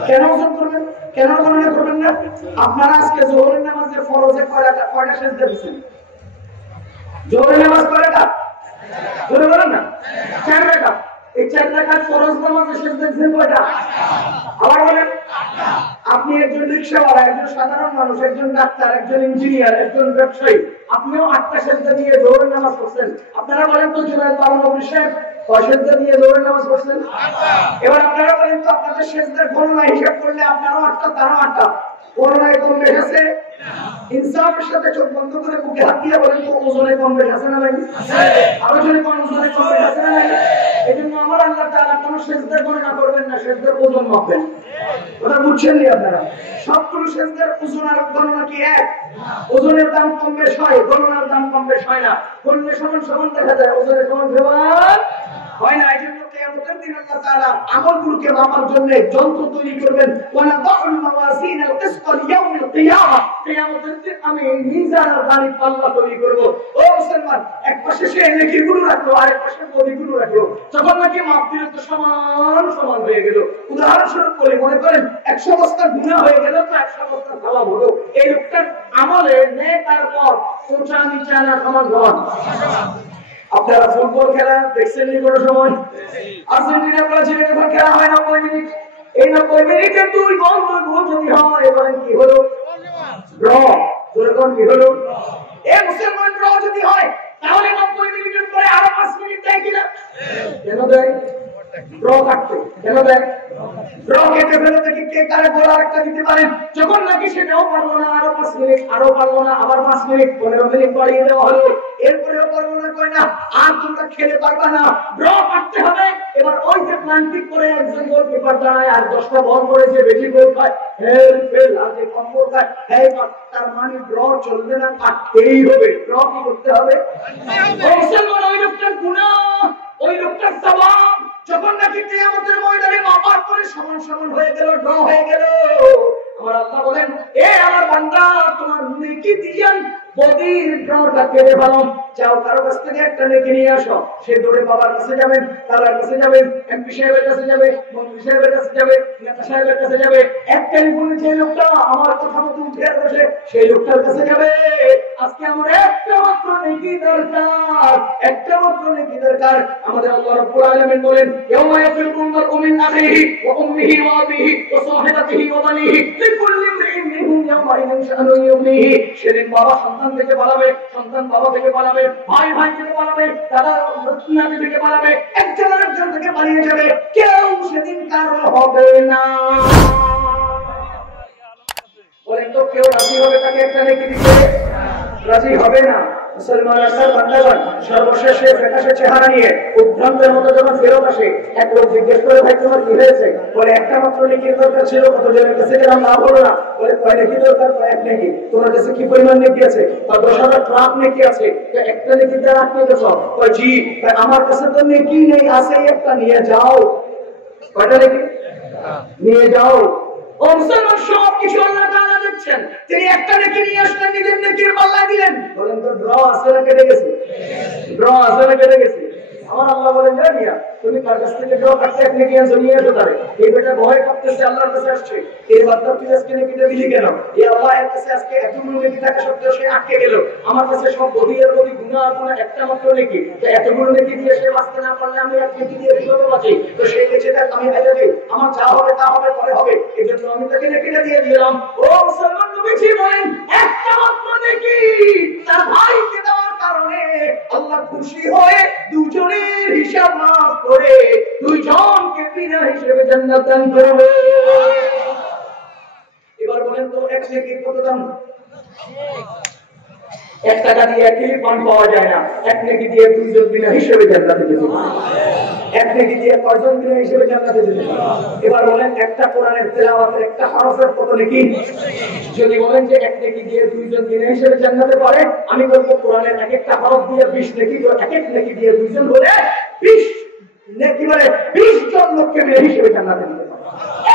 কেন ওজন করবেন? কেন গণনা করবেন না? আপনারা আজকে যোহরের নামাজে ফরজে কয়টা সেজদা দিবেন? যোহরের নামাজ কয়টা? জোরে বলেন না। 4 রাকাত। এই 4 রাকাত ফরজ নামাজে সেজদা দিবেন কয়টা? আবার বলেন। আপনি একজন রিকশাওয়ালা, একজন সাধারণ মানুষ, একজন ডাক্তার, একজন ইঞ্জিনিয়ার, একজন ব্যবসায়ী, আপনিও 8টা সেজদা দিয়ে যোহরের নামাজ পড়ছেন। আপনারা বলেন তো জুনায়েদ বাংলাদেশ সাহেব কয় সেজদা দিয়ে যোহরের নামাজ পড়ছেন? এবার আপনারা বলেন তো আপনাদের সেজদার গণনা হিসাব করলে আপনারও 8টা তারও 8টা, গণনায় কম বেশি আছে? ইনসাফের সাথে চোখ বন্ধ করে বুকে হাত দিয়ে বলেন তো ওজনে কম বেশি আছে না নাই? আরো জনে কোন ওজনে কম বেশি আছে না নাই? এজন্য আমার আল্লাহ তাআলা কোন সেজদার গণনা করবেন না, সেজদার ওজন মাপবেন। ওটা বুঝছেন নি আপনারা? সবগুলো সেজদার ওজন আর গণনা কি এক? ওজনের দাম কম বেশি হয়, গণনার দাম কম বেশি হয় না। করলে সমান সমান দেখা যায়, ওজনের সমান সমান হয় না। এজন্য কিয়ামতের দিন আল্লাহ তাআলা আমলগুলোকে মাপার জন্য যন্ত্র তৈরি করবেন। ওয়া নাদাউল মাওয়াজিন আল-কিসত লিয়াউমিল কিয়ামah। কিয়ামতের দিন আমি মিজান আর দাড়ি পাল্লা তৈরি করব। ও মুসলমান, এক পাশে সে নেকিগুলো রাখলো, আরেক পাশে বদিগুলো রাখলো, যখন নাকি মাপ দিলে তো সমান সমান হয়ে গেল। উদাহরণস্বরূপ বলে মনে করেন 100 বস্তা গুনাহ হয়ে গেল তো 100 বস্তা সওয়াব হলো। এই লোকটার আমলে নেক আর পথ উঁচা নিচা না সমান সমান। আপনারা ফুটবল খেলা দেখছেন নি কোনো সময়? আর্জেন্টিনা ব্রাজিলের যখন খেলা হয় 90 মিনিট, এই 90 মিনিটে 2 গোল যদি হয় এবারে কি হলো? ড্র। যখন কি হলো? এই মুসলমান ড্র যদি হয় তাহলে 90 মিনিটের পরে আরো 5 মিনিট দেয় কিনা? কেন দেয়? ড্র কাটতে কেন দেয়? ড্র কেটে ফেলে দেখি কে কারে গোল আরেকটা দিতে পারে। যখন নাকি সেটাও পারলো না, আরো 5 মিনিট, আরো পারলো না, আবার 5 মিনিট, 15 মিনিট বাড়িয়ে দেওয়া হলো। এরপরেও পারবো না, কই না আর তোমরা খেলে পারবা না, ড্র কাটতে হবে। এবার ওই যে প্ল্যান্টিক করে একজন গোলকিপার দাঁড়ায় আর 10টা বল করে যে বেশি গোল খায়, ফেল আর যে কম গোল খায়, তার মানে ড্র চলবে না, কাটতেই হবে। ড্র কি করতে হবে? ওই লোকটার গুনাহ, ওই লোকটার সওয়াব যখন নাকি কিয়ামতের ময়দানে মাপার করে সমান সমান হয়ে গেল, ড্র হয়ে গেল, আমার আল্লাহ বলেন, এ আমার বান্দা, তোমার নেকি দিয়ান বদির ড্রটা কেটে ফেলো। যাও কারো কাছ থেকে একটা নেকি নিয়ে আসো। সে দৌড়ে বাবার কাছে যাবেন, তার কাছে যাবেন, এমপি সাহেবের কাছে যাবে, মন্ত্রী সাহেবের কাছে যাবে, নেতা সাহেবের কাছে যাবে। এক টেলিফোনে যে লোকটা আমার কথা মতো উঠে বসে সেই লোকটার কাছে যাবে। আজকে আমার একটা মাত্র নেকি দরকার, একটা মাত্র নেকি দরকার। আমাদের আল্লাহ রাব্বুল আলামিন বলেন, ইয়াউমা ইয়াফিরুল মারউ মিন আখিহি ওয়া উম্মিহি ওয়া আবিহি ওয়া সাহিবাতিহি ওয়া বানিহি লিকুল্লি ইমরিইন মিনহুম ইয়াউমা ইযিন শাআনুন ইউগনিহি। সেদিন বাবা সন্তান থেকে পালাবে, সন্তান বাবা থেকে পালাবে, ভাই ভাই থেকে পালাবে, দাদা নাতি থেকে পালাবে, একজন আরেকজন থেকে পালিয়ে যাবে, কেউ সেদিন কারো হবে না। বলেন তো কেউ রাজি হবে তাকে একটা নেকি দিতে? রাজি হবে না। মুসলমান আসার বান্দাগণ সর্বশেষে ফেকাশে চেহারা নিয়ে উদ্ভ্রান্তের মতো যখন ফেরত আসে, এক লোক জিজ্ঞেস করে, ভাই তোমার কি হয়েছে? বলে একটা মাত্র নেকির দরকার ছিল, কতজনের কাছে গেলাম, লাভ হলো না। বলে কয় নেকি দরকার? এক নেকি। তোমার কাছে কি পরিমাণ নেকি আছে? 10,000 ট্রাক নেকি আছে। একটা নেকি দ্বারা আটকে গেছ? কয় জি। আমার কাছে তো নেকি নেই, আছে একটা, নিয়ে যাও। কয়টা নেকি? নিয়ে যাও। ও মুসলমান, সব কিছু আল্লাহ তাআলা দেখছেন। তিনি একটা নেকি নিয়ে আসলেন, নিজের নেকির পাল্লা দিলেন। বলেন তো ড্র আছে না কেটে গেছে? ড্র আছে না কেটে গেছে? আমার আল্লাহ বলেন, যা মিয়া, তুমি তার কাছ থেকে ড্র কাটতে এক নেকি আনছো, নিয়ে এসো তারে। এই বেটা ভয় কাঁপতেছে, আল্লাহর কাছে আসছে। এই বান্দা তুই আজকে নেকিটা দিলি কেন? এই আল্লাহ এর কাছে আজকে এতগুলো নেকি থাকা সত্ত্বেও সে আটকে গেল। আমার কাছে সব বদিয়ের বদি, গুনাহ আর গুনাহ একটা মাত্র নেকি। তো এতগুলো নেকি দিয়ে সে বাঁচতে না পারলে আমি এক নেকি দিয়ে বিপদে বাঁচি। তো সেই বেঁচে থাক, আমি হাইলে যাই, আমার যা হবে তা হবে, পরে হবে। এই জন্য আমি তাকে নেকিটা দিয়ে দিলাম। ও মুসলমান, নবীজি বলেন, একটা মাত্র নেকি তার ভাইকে দেওয়ার কারণে আল্লাহ খুশি হয়ে দুজনের হিসাব মাফ করে দুইজনকে বিনা হিসেবে জান্নাত দান করবে। এবার বলেন তো এক নেকির কত দাম? 1 টাকা দিয়ে 1 কিলো পান পাওয়া যায় না। এক নেকি দিয়ে দুইজন বিনা হিসেবে জান্নাতে যেতে পারে। এক নেকি দিয়ে কয়জন বিনা হিসেবে জান্নাতে যেতে পারে? এবার বলেন একটা কোরআনের তেলাওয়াতের একটা হরফের কত নেকি? যদি বলেন যে এক নেকি দিয়ে দুইজন বিনা হিসেবে জান্নাতে পারে, আমি বলবো কোরআনের এক একটা হরফ দিয়ে 20 নেকি, তো এক এক নেকি দিয়ে দুইজন বলে 20 নেকি, মানে 20 জন লোককে বিনা হিসেবে জান্নাতে যেতে পারে।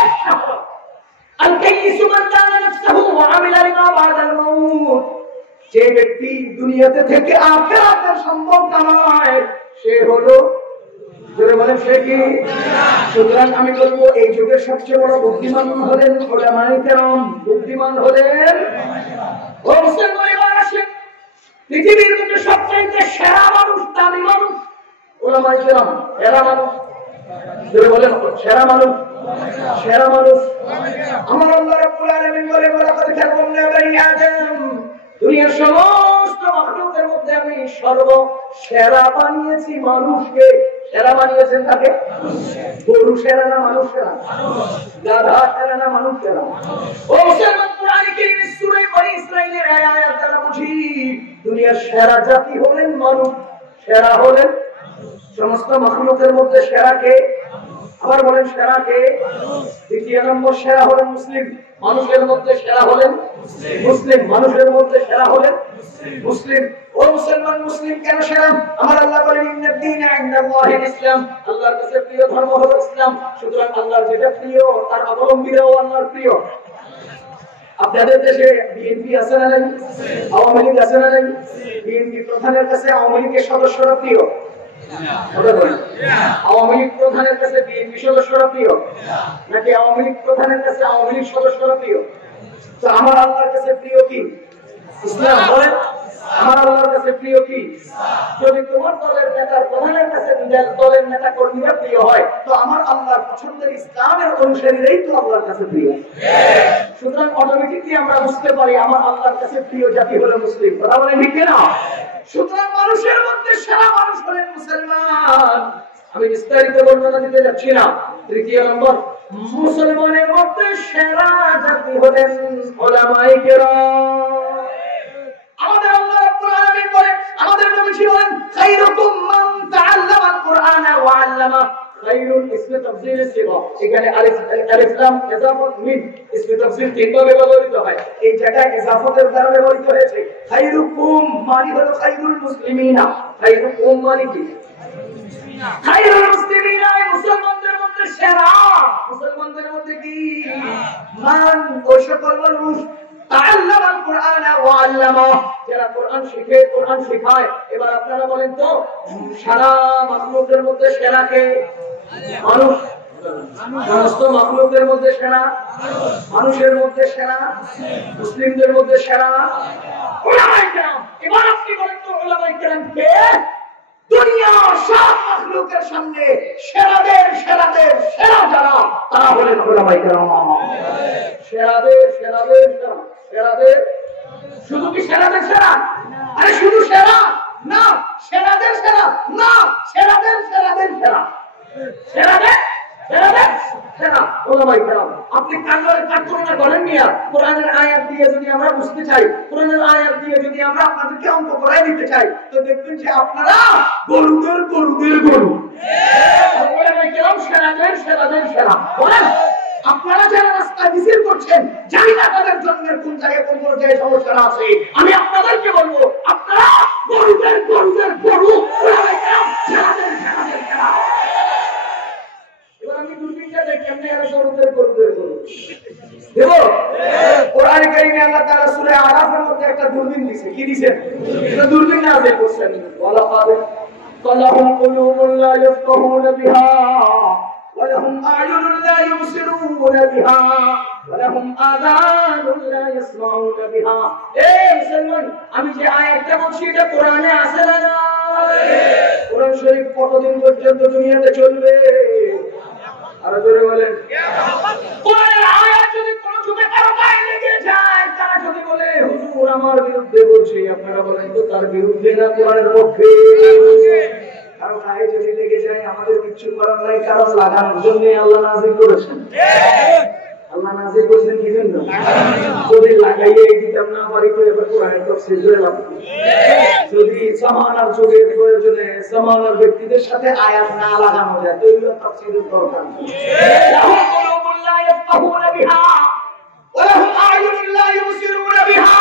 একটা হরফ। আল কাইয়িসু মান কানা নাফসুহু ওয়া আমিলা লিমা বা'দাল মাউত। যে ব্যক্তি দুনিয়াতে থেকে আখিরাতের সম্পদ কামায়, সে হলো, জোরে বলেন, সে কি? সুতরাং আমি বলবো এই যুগের সবচেয়ে বড় বুদ্ধিমান হলেন উলামায়ে কেরাম। বুদ্ধিমান হলেন ও মুসলমান। এবার আসেন, পৃথিবীর মধ্যে সবচেয়ে সেরা মানুষ, দামি মানুষ উলামায়ে কেরাম। এরা মানুষ, জোরে বলেন, সেরা মানুষ, সেরা মানুষ। আমার আল্লাহ রাব্বুল আলামিন বলে, ওয়ালাকাদ কাররামনা বানি আদম, দুনিয়ার সমস্ত মাখলুকের মধ্যে আমি সর্বসেরা বানিয়েছি মানুষকে। সেরা বানিয়েছেন তাকে? গরু সেরা না মানুষ সেরা? গাধা সেরা না মানুষ সেরা? ও মুসলমান, কোরআনে কারীমের সূরা বনী ইসরাঈলের আয়াত দ্বারা বুঝি দুনিয়ার সেরা জাতি হলেন মানুষ। সেরা হলেন সমস্ত মাখলুকের মধ্যে সেরা কে? আবার বলেন, সেরা কে? দ্বিতীয় নম্বর সেরা হলেন মুসলিম। মানুষের মধ্যে সেরা হলেন মুসলিম। মানুষের মধ্যে সেরা হলেন মুসলিম। ও মুসলমান, মুসলিম কেন সেরা? আমার আল্লাহ বলেন, ইন্নাদ দীনা ইনদাল্লাহিল ইসলাম, আল্লাহর কাছে প্রিয় ধর্ম হলো ইসলাম। সুতরাং আল্লাহর যেটা প্রিয় তার অবলম্বীরাও আল্লাহর প্রিয়। আপনাদের দেশে বিএনপি আছে না নাই? আওয়ামী লীগ আছে না নাই? বিএনপি প্রধানের কাছে আওয়ামী লীগের সদস্যরা প্রিয়? আওয়ামী লীগ প্রধানের কাছে বিএনপি সদস্যরা প্রিয় নাকি আওয়ামী লীগ প্রধানের কাছে আওয়ামী লীগ সদস্যরা প্রিয়? তো আমার আল্লাহর কাছে প্রিয় কি? ইসলাম। বলেন আমার আল্লাহর কাছে প্রিয় কি? যদি তোমার দলের নেতার প্রধানের কাছে দলের নেতা কর্মীরা প্রিয় হয়, তো আমার আল্লাহর পছন্দের ইসলামের অনুসারীরাই তো আল্লাহর কাছে প্রিয়। সুতরাং অটোমেটিকলি আমরা বুঝতে পারি আমার আল্লাহর কাছে প্রিয় জাতি হলো মুসলিম। কথা বলেন ঠিক না? সুতরাং মানুষের মধ্যে সেরা মানুষ হলেন মুসলমান। আমি বিস্তারিত বর্ণনা দিতে যাচ্ছি না। তৃতীয় নম্বর, মুসলমানের মধ্যে সেরা জাতি হলেন উলামায়ে কেরাম। আমাদের আল্লাহ রাব্বুল আলামিন বলেন, আমাদের নবীজি বলেন, খায়রুকুম মান তাআল্লামাল কুরআনা ওয়া আল্লামা। খায়রুল ইসমে তাফসীর সিগা, এখানে আলিফ লাম ইজাফাত মিন ইসমে তাফসীর তিনভাবে ব্যবহৃত হয়। এই জায়গায় ইজাফাতের দ্বারা ব্যবহৃত হয়েছে। খায়রুকুম মানে হলো খায়রুল মুসলিমিনা। খায়রুকুম মানে কি? খায়রুল মুসলিমিনা, মুসলমানদের মধ্যে সেরা। মুসলমানদের মধ্যে কি মান? ওই সকল মানুষ তাআল্লামাল কুরআনা ওয়া আল্লামা, যারা কোরআন শিখে, কোরআন শেখায়। এবার আপনারা বলেন তো, সারা মাখলুকের মধ্যে সেরা কে? মানুষ। সমস্ত মাখলুকের মধ্যে সেরা মানুষের মধ্যে সেরা মুসলিমদের মধ্যে সেরা উলামায়ে কেরাম। এবার আপনি বলেন তো, উলামায়ে কেরাম কে? দুনিয়ার সব মাখলুকের সামনে সেরাদের সেরাদের সেরা যারা, তারা হলেন উলামায়ে কেরাম। সেরাদের সেরাদের সেরা, সেরাদের শুধু কি সেরাদের সেরা? আরে শুধু সেরা না, সেরাদের সেরা না, সেরাদের সেরাদের সেরা, সেরাদের সেরাদের সেরা উলামায়ে কেরাম। আপনি কাটুনা করেন মিয়া। কোরআনের আয়াত দিয়ে যদি আমরা বুঝতে চাই, কোরআনের আয়াত দিয়ে যদি আমরা আপনাদেরকে অঙ্ক করাই দিতে চাই, তো দেখবেন যে আপনারা গরুদের গরুদের গরু। উলামায়ে কেরাম সেরাদের সেরাদের সেরা। বলেন আপনারা যারা রাস্তায় মিছিল করছেন, জানি না তাদের জন্মের কোন জায়গায় কোন পর্যায়ে সমস্যা আছে, আমি আপনাদেরকে বলবো আপনারা গরুদের গরুদের গরু। উলামায়ে কেরাম সেরাদের সেরাদের সেরা। এবার আমি দূরবীনটা দেখি কেমনে এরা গরুদের গরুদের গরু দেব। কোরআনে কারিমে আল্লাহ তাআলা সূরা আরাফের মধ্যে একটা দূরবীন দিয়েছে। কি দিয়েছেন? এটা দূরবীন নাযিল করছেন। ওয়ালাকাদ কালাহুম কুলুবুন লা ইয়াফকাহুনা বিহা ولهم أعين لا يبصرون بها ولهم آذان لا يسمعون بها। এই মুসলমান, আমি যে আয়াতটা বলছি এটা কোরআনে আছে না? কোরআন শরীফ কতদিন পর্যন্ত দুনিয়াতে চলবে? আর জোরে বলেন। কোরআনের আয়াত যদি কোন যুগে কারো গায়ে লেগে যায়, তারা যদি বলে হুজুর আমার বিরুদ্ধে বলছে, আপনারা বলেন তো তার বিরুদ্ধে না কোরআনের পক্ষে? কারণ গায়ে যদি লেগে যায় আমাদের কিছু করার নাই, কারণ লাগানোর জন্য আল্লাহ নাযিল করেছেন। আল্লাহ নাযিল করেছেন কি জন্য? যদি লাগাইয়ে দিতাম না পারি তো এবার কোরআনের তাফসীর করে লাভ কি? যদি জামানার যুগের প্রয়োজনে জামানার ব্যক্তিদের সাথে আয়াত না লাগানো যায় তো এগুলো তাফসীরের দরকার নেই। লাহুম কুলুবুন লা ইয়াফকাহুনা বিহা ওয়া লাহুম আ'য়ুনুন লা ইউবসিরুনা বিহা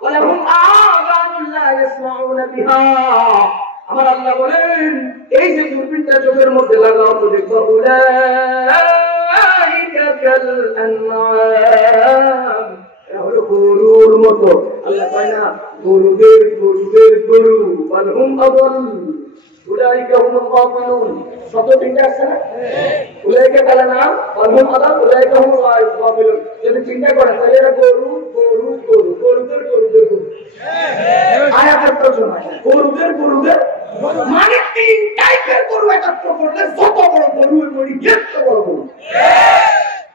ওয়া লাহুম আযানুন লা ইয়াসমাউনা বিহা। আমার আল্লাহ বলেন, এই যে দূরবীনটা চোখের মধ্যে লাগাও তো দেখো, উলাইকা কাল আনআম, এরা হলো গরুর মতো। আল্লাহ কয় না গরুদের গরুদের গরু, বালহুম আদাল, উলাইকা হুমুল গাফিলুন। শত তিনটা আছে না? উলাইকা কাল আনআম, বালহুম আদাল, উলাইকা হুমুল গাফিলুন। যদি চিন্তা করেন তাহলে এরা গরু গরু গরু, গরুদের গরুদের গরু। আয়াতের তর্জমা গরুদের গরুদের মানে তিন টাইপের গরু একত্র করলে যত বড় গরু ওই এত বড় গরু।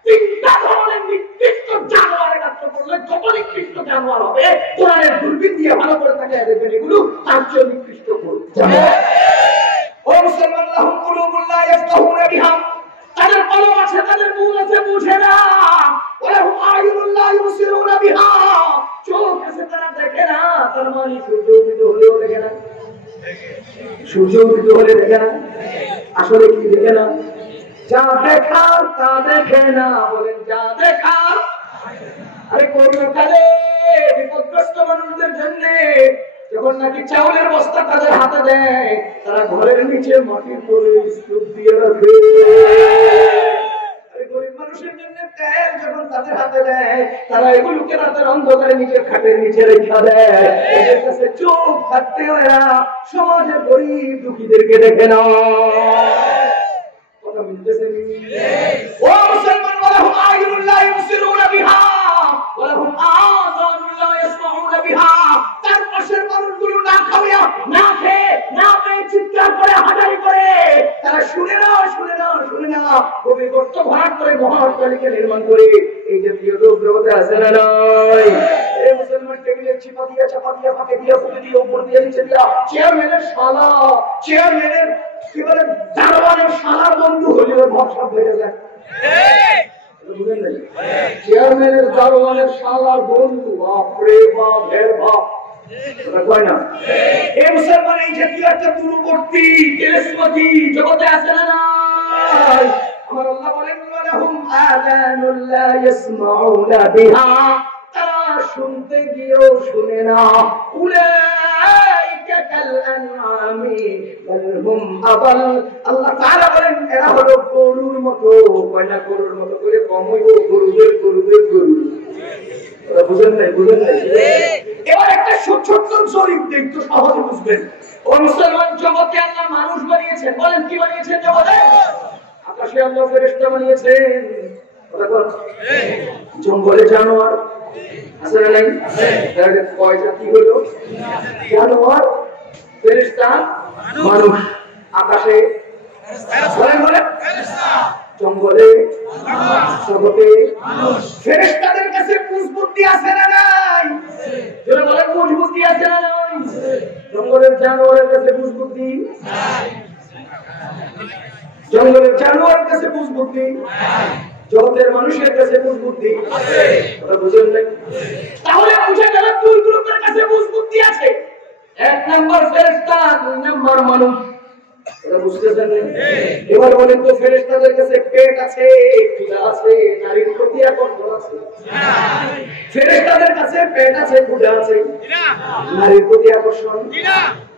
তিনটা ধরনের নিকৃষ্ট জানোয়ার একত্র করলে যত নিকৃষ্ট জানোয়ার হবে, কোরআনের দূরবীন দিয়ে ভালো করে তাকিয়ে দেখবেন এগুলো তার চেয়ে নিকৃষ্ট গরু। ও মুসলমান, লাহুম কুলুবুন লা ইয়াফকাহুনা বিহা, তাদের কলব আছে, তাদের মুখ আছে, বুঝে না। ওয়ালাহুম আ'য়ুনুন লা ইউবসিরুনা বিহা, চোখ আছে তারা দেখে না। তার মানে সূর্য উদিত হলেও দেখে না, সূর্য উদিত হলে দেখে না। আসলে কি দেখে না? যা দেখার তা দেখে না। বলেন যা দেখার। আরে করোনাকালে বিপদগ্রস্ত মানুষদের জন্য যখন নাকি চাউলের বস্তা তাদের হাতে দেয়, তারা ঘরের নিচে মাটির তলে স্তূপ দিয়ে রাখে। গরিব মানুষের জন্য তেল যখন তাদের হাতে দেয়, তারা এগুলোকে রাতের অন্ধকারে নিজের খাটের নিচে রেখে দেয়। এদের কাছে চোখ থাকতে হয় না, সমাজের গরিব দুঃখীদেরকে দেখে না। কথা বুঝতেছেন? ও মুসলমান, ওয়ালাহুম আ'ইনুন লা ইবসিরুনা বিহা ওয়ালাহুম আযানুন লা ইয়াসমাউনা বিহা। তার পাশের মানুষগুলো না খাওয়া, না খেয়ে, না পেয়ে চিৎকার করে হাজারি করে তারা শুনে না, শুনে না, শুনে না, কবি গর্ত ভরাট করে মহাকালীকে নির্মাণ করে এই জাতীয় লোক জগতে আছে না নয়? এই মুসলমান টেবিলের চিপা দিয়ে, চাপা দিয়ে, ফাঁকে দিয়ে, ফুটে দিয়ে, উপর দিয়ে, নিচে দিয়ে, চেয়ারম্যানের শালা, চেয়ারম্যানের কি বলে দারোয়ানের শালার বন্ধু হলেও ভরসা হয়ে যায়। চেয়ারম্যানের দারোয়ানের শালার বন্ধু, বাপরে বাপ, এর বাপ কয় না? এই মুসলমান এই জাতীয় একটা দূরবর্তী কেলেশপতি জগতে আছে না নাই? আমার আল্লাহ বলেন, ওয়ালাহুম আযানুন লা ইয়াসমাউনা বিহা, তারা শুনতে গিয়েও শুনে না। উলাইকা কাল আনআমি বাল হুম আদাল। আল্লাহ তাআলা বলেন এরা হলো গরুর মতো, কয়না গরুর মতো করে কম হইব, গরুদের গরুদের গরু। ওরা বুঝেন নাই, বুঝেন নাই? এবার একটা ছোট্ট জরিপ দেখতে সহজে বুঝবেন। ও মুসলমান, জগতে আল্লাহ মানুষ বানিয়েছেন, বলেন কি বানিয়েছেন জগতে? আকাশে আল্লাহ ফেরেশতা বানিয়েছেন, জঙ্গলে জানোয়ার আছে না নাই? তাহলে কয় জাতি হলো? জানোয়ার, ফেরেশতা, মানুষ। আকাশে বলেন বলেন, জঙ্গলে, জগতে ফেরেশতাদের কাছে বুঝবুদ্ধি আছে না নাই? যারা বলেন বুঝবুদ্ধি আছে না নাই? জঙ্গলের জানোয়ারের কাছে বুঝবুদ্ধি নাই, জঙ্গলের জানোয়ারের কাছে বুঝবুদ্ধি নাই, জগতের মানুষের কাছে বুঝবুদ্ধি আছে। কথা বুঝেন নাই? তাহলে বুঝে গেল দুই গ্রুপের কাছে বুঝবুদ্ধি আছে। এক নাম্বার ফেরেশতা, দুই নাম্বার মানুষ। এটা বুঝতেছেন? এবার বলেন তো, ফেরেশতাদের কাছে পেট আছে, ক্ষুধা আছে, নারীর প্রতি আকর্ষণ আছে? ফেরেশতাদের কাছে পেট আছে, ক্ষুধা আছে, নারীর প্রতি আকর্ষণ?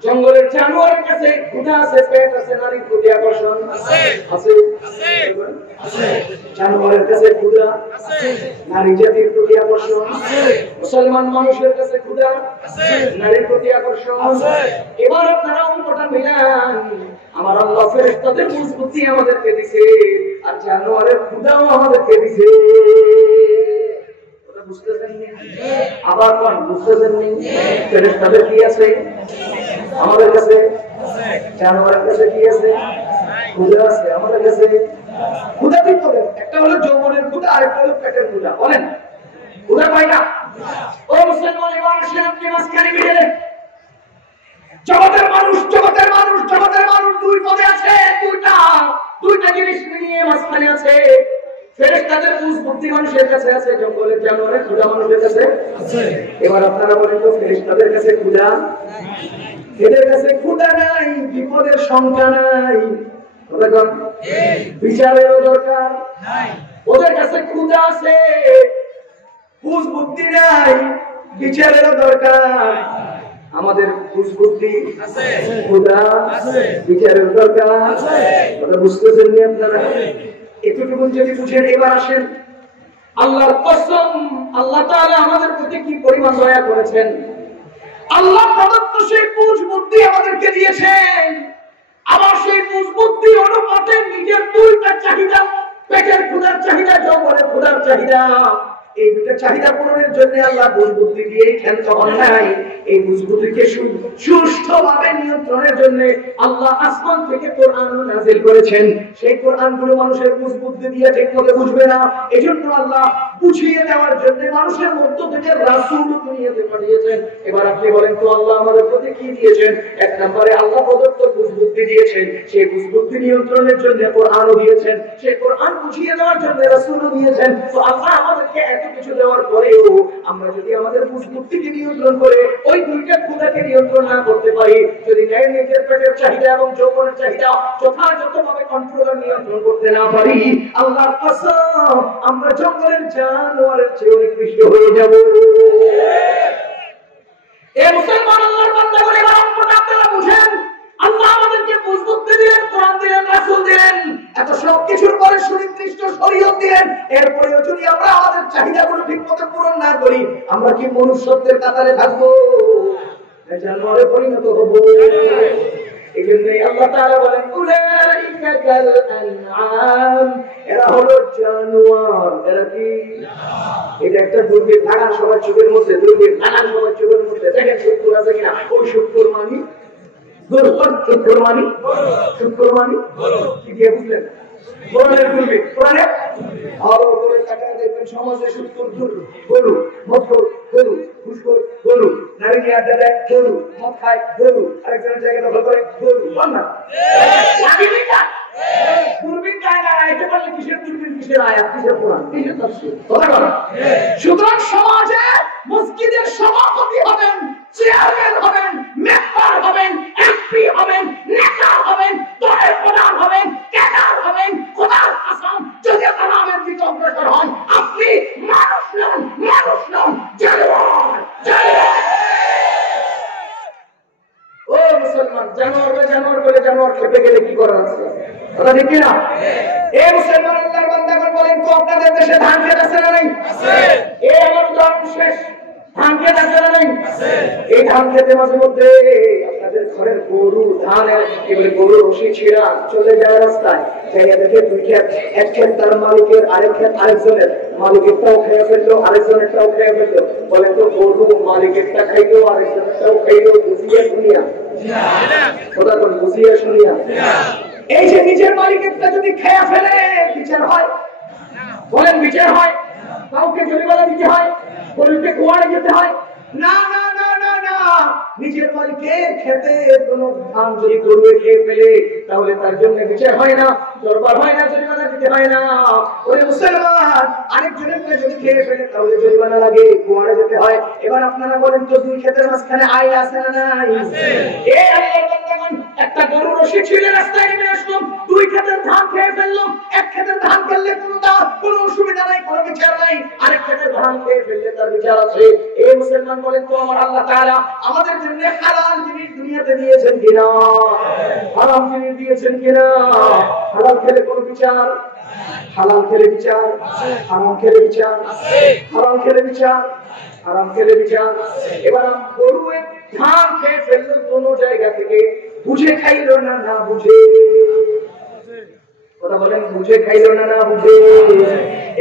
জঙ্গলের জানোয়ারের কাছে ক্ষুধা আছে, পেট আছে, নারীর প্রতি আকর্ষণ আছে? জানোয়ারের কাছে ক্ষুধা, নারী জাতির প্রতি আকর্ষণ। মুসলমান মানুষের কাছে ক্ষুধা, নারীর প্রতি আকর্ষণ। এবার আপনারা অঙ্কটা মিলান। আমার আল্লাহ ফেরেশতাদের বুঝবুদ্ধি আমাদেরকে দিয়েছে, আর জানোয়ারের ক্ষুধাও আমাদেরকে দিয়েছে। ওটা বুঝতেছেন না? আবার কোন বুঝতেছেন না? ফেরেশতাদের কি আছে? আমাদের কাছে। জানোয়ারের কাছে কি আছে? ক্ষুধা আছে। আমাদের কাছে ক্ষুধা ঠিক বলেন, একটা হলো যৌবনের ক্ষুধা, আরেকটা হলো পেটের ক্ষুধা। বলেন ক্ষুধা পাইনা? ও মুসলমান, এবার আসেন আপনি মাঝখানে মিলে জগতের মানুষ, জগতের মানুষ, জগতের মানুষ দুই পদে আছে, দুইটা জিনিস মিলিয়ে মাঝখানে আছে। ফেরেশতাদের বুঝবুদ্ধি মানুষের কাছে আছে, জঙ্গলের জানোয়ারের ক্ষুধা মানুষের কাছে আছে। এবার আপনারা বলেন তো, ফেরেশতাদের কাছে ক্ষুধা, এদের কাছে ক্ষুধা নাই, বিপদের শঙ্কা নাই, বিচারেরও দরকার নাই। ওদের কাছে ক্ষুধা আছে, বুঝবুদ্ধি নাই, বিচারেরও দরকার। আমাদের বুঝবুদ্ধি আছে, ক্ষুধা আছে, বিচারের দরকার আছে। কথা বুঝতেছেন না আপনারা? এতটুকু যদি বুঝেন, এবার আসেন আল্লাহর কসম, আল্লাহ তাআলা আমাদের প্রতি কি পরিমাণ দয়া করেছেন। আল্লাহ প্রদত্ত সেই বুঝবুদ্ধি আমাদেরকে দিয়েছেন, আবার সেই বুঝবুদ্ধি অনুপাতে নিজের দুইটা চাহিদা, পেটের ক্ষুধার চাহিদা, যৌবনের ক্ষুধার চাহিদা, এই দুটো চাহিদা পূরণের জন্য আল্লাহ বুঝবুদ্ধি দিয়ে ক্ষান্ত হন নাই। এই বুঝবুদ্ধিকে সুষ্ঠুভাবে নিয়ন্ত্রণের জন্য আল্লাহ আসমান থেকে কোরআন নাযিল করেছেন। সেই কোরআনগুলো মানুষের বুঝবুদ্ধি দিয়ে ঠিকমতো বুঝবে না, এজন্য আল্লাহ বুঝিয়ে দেওয়ার জন্য মানুষের মধ্য থেকে রাসূল দুনিয়াতে পাঠিয়েছেন। এবার আপনি বলেন তো, আল্লাহ আমাদের প্রতি কি দিয়েছেন? এক নম্বরে আল্লাহ প্রদত্ত বুঝবুদ্ধি দিয়েছেন, সেই বুঝবুদ্ধি নিয়ন্ত্রণের জন্য কোরআনও দিয়েছেন, সেই কোরআন বুঝিয়ে দেওয়ার জন্য রাসূলও দিয়েছেন। তো আল্লাহ আমাদেরকে এত কিছু দেওয়ার পরেও আমরা যদি আমাদের বুঝবুদ্ধিকে নিয়ন্ত্রণ করে ওই দুইটা ক্ষুধাকে নিয়ন্ত্রণ না করতে পারি, যদি নিজের পেটের চাহিদা এবং যৌবনের চাহিদা যথাযথভাবে কন্ট্রোল নিয়ন্ত্রণ করতে না পারি, আল্লাহর কসম আমরা জঙ্গলের জানোয়ারের চেয়ে নিকৃষ্ট হয়ে যাব। এ মুসলমান আল্লাহর বান্দাগণ, এবার আপনারা বুঝেন, আল্লাহ আমাদেরকে বুঝতে দিলেন, কোরআন দিলেন, রাসূল দিলেন, এত সব কিছুর পরে সুনির্দিষ্ট শরীয়ত দিলেন। এরপরেও যদি আমরা আমাদের চাহিদাগুলো ঠিকমতো পূরণ না করি, আমরা কি মনুষ্যত্বের কাতারে থাকবো, জানোয়ারে পরিণত হবো? এই জন্যই আল্লাহ তাআলা বলেন উলাইকা কাল আনআম, এরা হলো জানোয়ার। এরা কি? এটা একটা দুর্বীর লাগান সবার চোখের মধ্যে, দুর্বীর লাগান সবার চোখের মধ্যে। দেখেন শুক্র আছে কিনা? ওই শুক্র মানি সমাজে শুক্র গরু, গরু, ঘুষখোর গরু, নারী নিয়ে আড্ডা দেয় গরু, মদ খায় গরু, আরেকজনের জায়গা দখল করে গরু। দূরবীন গায় না, এটা বললে কিসের দূরবীন, কিসের আয়াত, কিসের কোরআন, কিসের তাফসীর? কথা বলো। সুতরাং সমাজে মসজিদের সভাপতি হবেন, চেয়ারম্যান হবেন, মেম্বার হবেন, এমপি হবেন, নেতা হবেন, দলের প্রধান হবেন, ক্যাডার হবেন, খোদার কসম যদি নামের দিকে অগ্রসর হন, আপনি মানুষ নন, জানোয়ার। ও মুসলমান, জানোয়ার বলে জানোয়ার খেপে গেলে কি করার আছে? কথা ঠিক না? এই মুসলমান আল্লাহর বান্দাগণ বলেন তো, আপনাদের দেশে ধান ক্ষেত আছে না নাই? আছে। এই আমার উদাহরণ শেষ। ধান ক্ষেত আছে না নাই? আছে। এই ধান ক্ষেতে মাঝে মধ্যে আপনাদের ঘরের গরু ধানের গরু রশি ছিঁড়া চলে যায় রাস্তায়, জায়গা দেখে দুই ক্ষেত, এক ক্ষেত তার মালিকের, আরেক ক্ষেত আরেকজনের, মালিকেরটাও খেয়ে ফেললো, আরেকজনেরটাও খেয়ে ফেললো। বলেন তো গরু মালিকেরটা খাইলো, আরেকজনেরটাও খাইলো, বুঝিয়ে শুনিয়া? কথা বল, বুঝিয়ে শুনিয়া? এই যে নিজের মালিকেরটা যদি খেয়ে ফেলে বিচার হয়? বলেন বিচার হয়? কাউকে জরিমানা দিতে হয়? গরুকে কুয়ারে যেতে হয়? না না না না না, নিজের মালিকের খেতে কোনো ধান যদি গরু খেয়ে ফেলে তাহলে তার জন্য বিচার হয় না, দরবার হয় না, জরিমানা দিতে হয় না। ওই মুসলমান আরেকজনের যদি খেয়ে ফেলে তাহলে জরিমানা লাগে, কুয়ারে যেতে হয়। এবার আপনারা বলেন তো, দুই ক্ষেতের মাঝখানে আইন আছে না নাই? এই আল্লাহর বান্দাগণ, একটা গরু রশি ছিঁড়ে রাস্তায় নেমে আসলো, দুই ক্ষেতের ধান খেয়ে ফেললো। এক ক্ষেতের ধান খেলে কোনো অসুবিধা নাই, কোনো বিচার নাই। আরেক ক্ষেতের ধান খেয়ে ফেললে তার বিচার আছে। এই মুসলমান বলেন তো, আমার আল্লাহ তাআলা আমাদের জন্য হালাল জিনিস দুনিয়াতে দিয়েছেন কিনা? হারাম জিনিস দিয়েছেন কিনা? হালাল খেলে কোনো বিচার? হালাল খেলে বিচার, হারাম খেলে বিচার, হারাম খেলে বিচার, হারাম খেলে বিচার। এবার গরু ধান খেয়ে ফেললো কোনো জায়গা থেকে, বুঝে খাইলো না, না বুঝে? কথা বলেন, বুঝে খাইলো না, না বুঝে?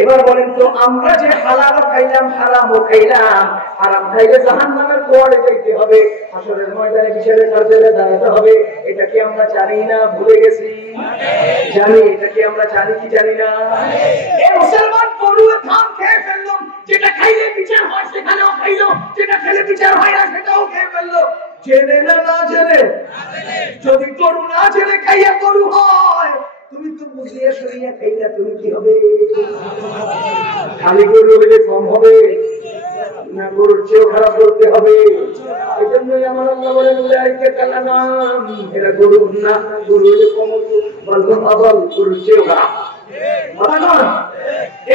এবার বলেন তো, আমরা যে হালালও খাইলাম, হারামও খাইলাম, হারাম খাইলে জাহান্নামের কুয়ারে যাইতে হবে, হাসরের ময়দানে বিচারের কার্যালয়ে দাঁড়াতে হবে, এটা কি আমরা জানি না? ভুলে গেছি? জানি। এটা কি আমরা জানি কি জানি না? এই মুসলমান গরু ধান খেয়ে ফেললো, যেটা খাইলে বিচার হয় সেখানেও খাইলো, যেটা খেলে বিচার হয় না সেটাও খেয়ে ফেললো। জেনে না, না জেনে? যদি গরু না জেনে খাইয়া গরু হয়, তুমি তো বুঝিয়ে শুনিয়ে খাইলা, তুমি কি হবে? খালি গরু হলে কম হবে না, গরুর চেয়েও খারাপ করতে হবে? এই জন্যই আমার আল্লাহ বলেন উলাইকা কাল আনআম, এরা গরু না, গরু হলে কম, বলতুম আবাল, গরুর চেয়েও খারাপ।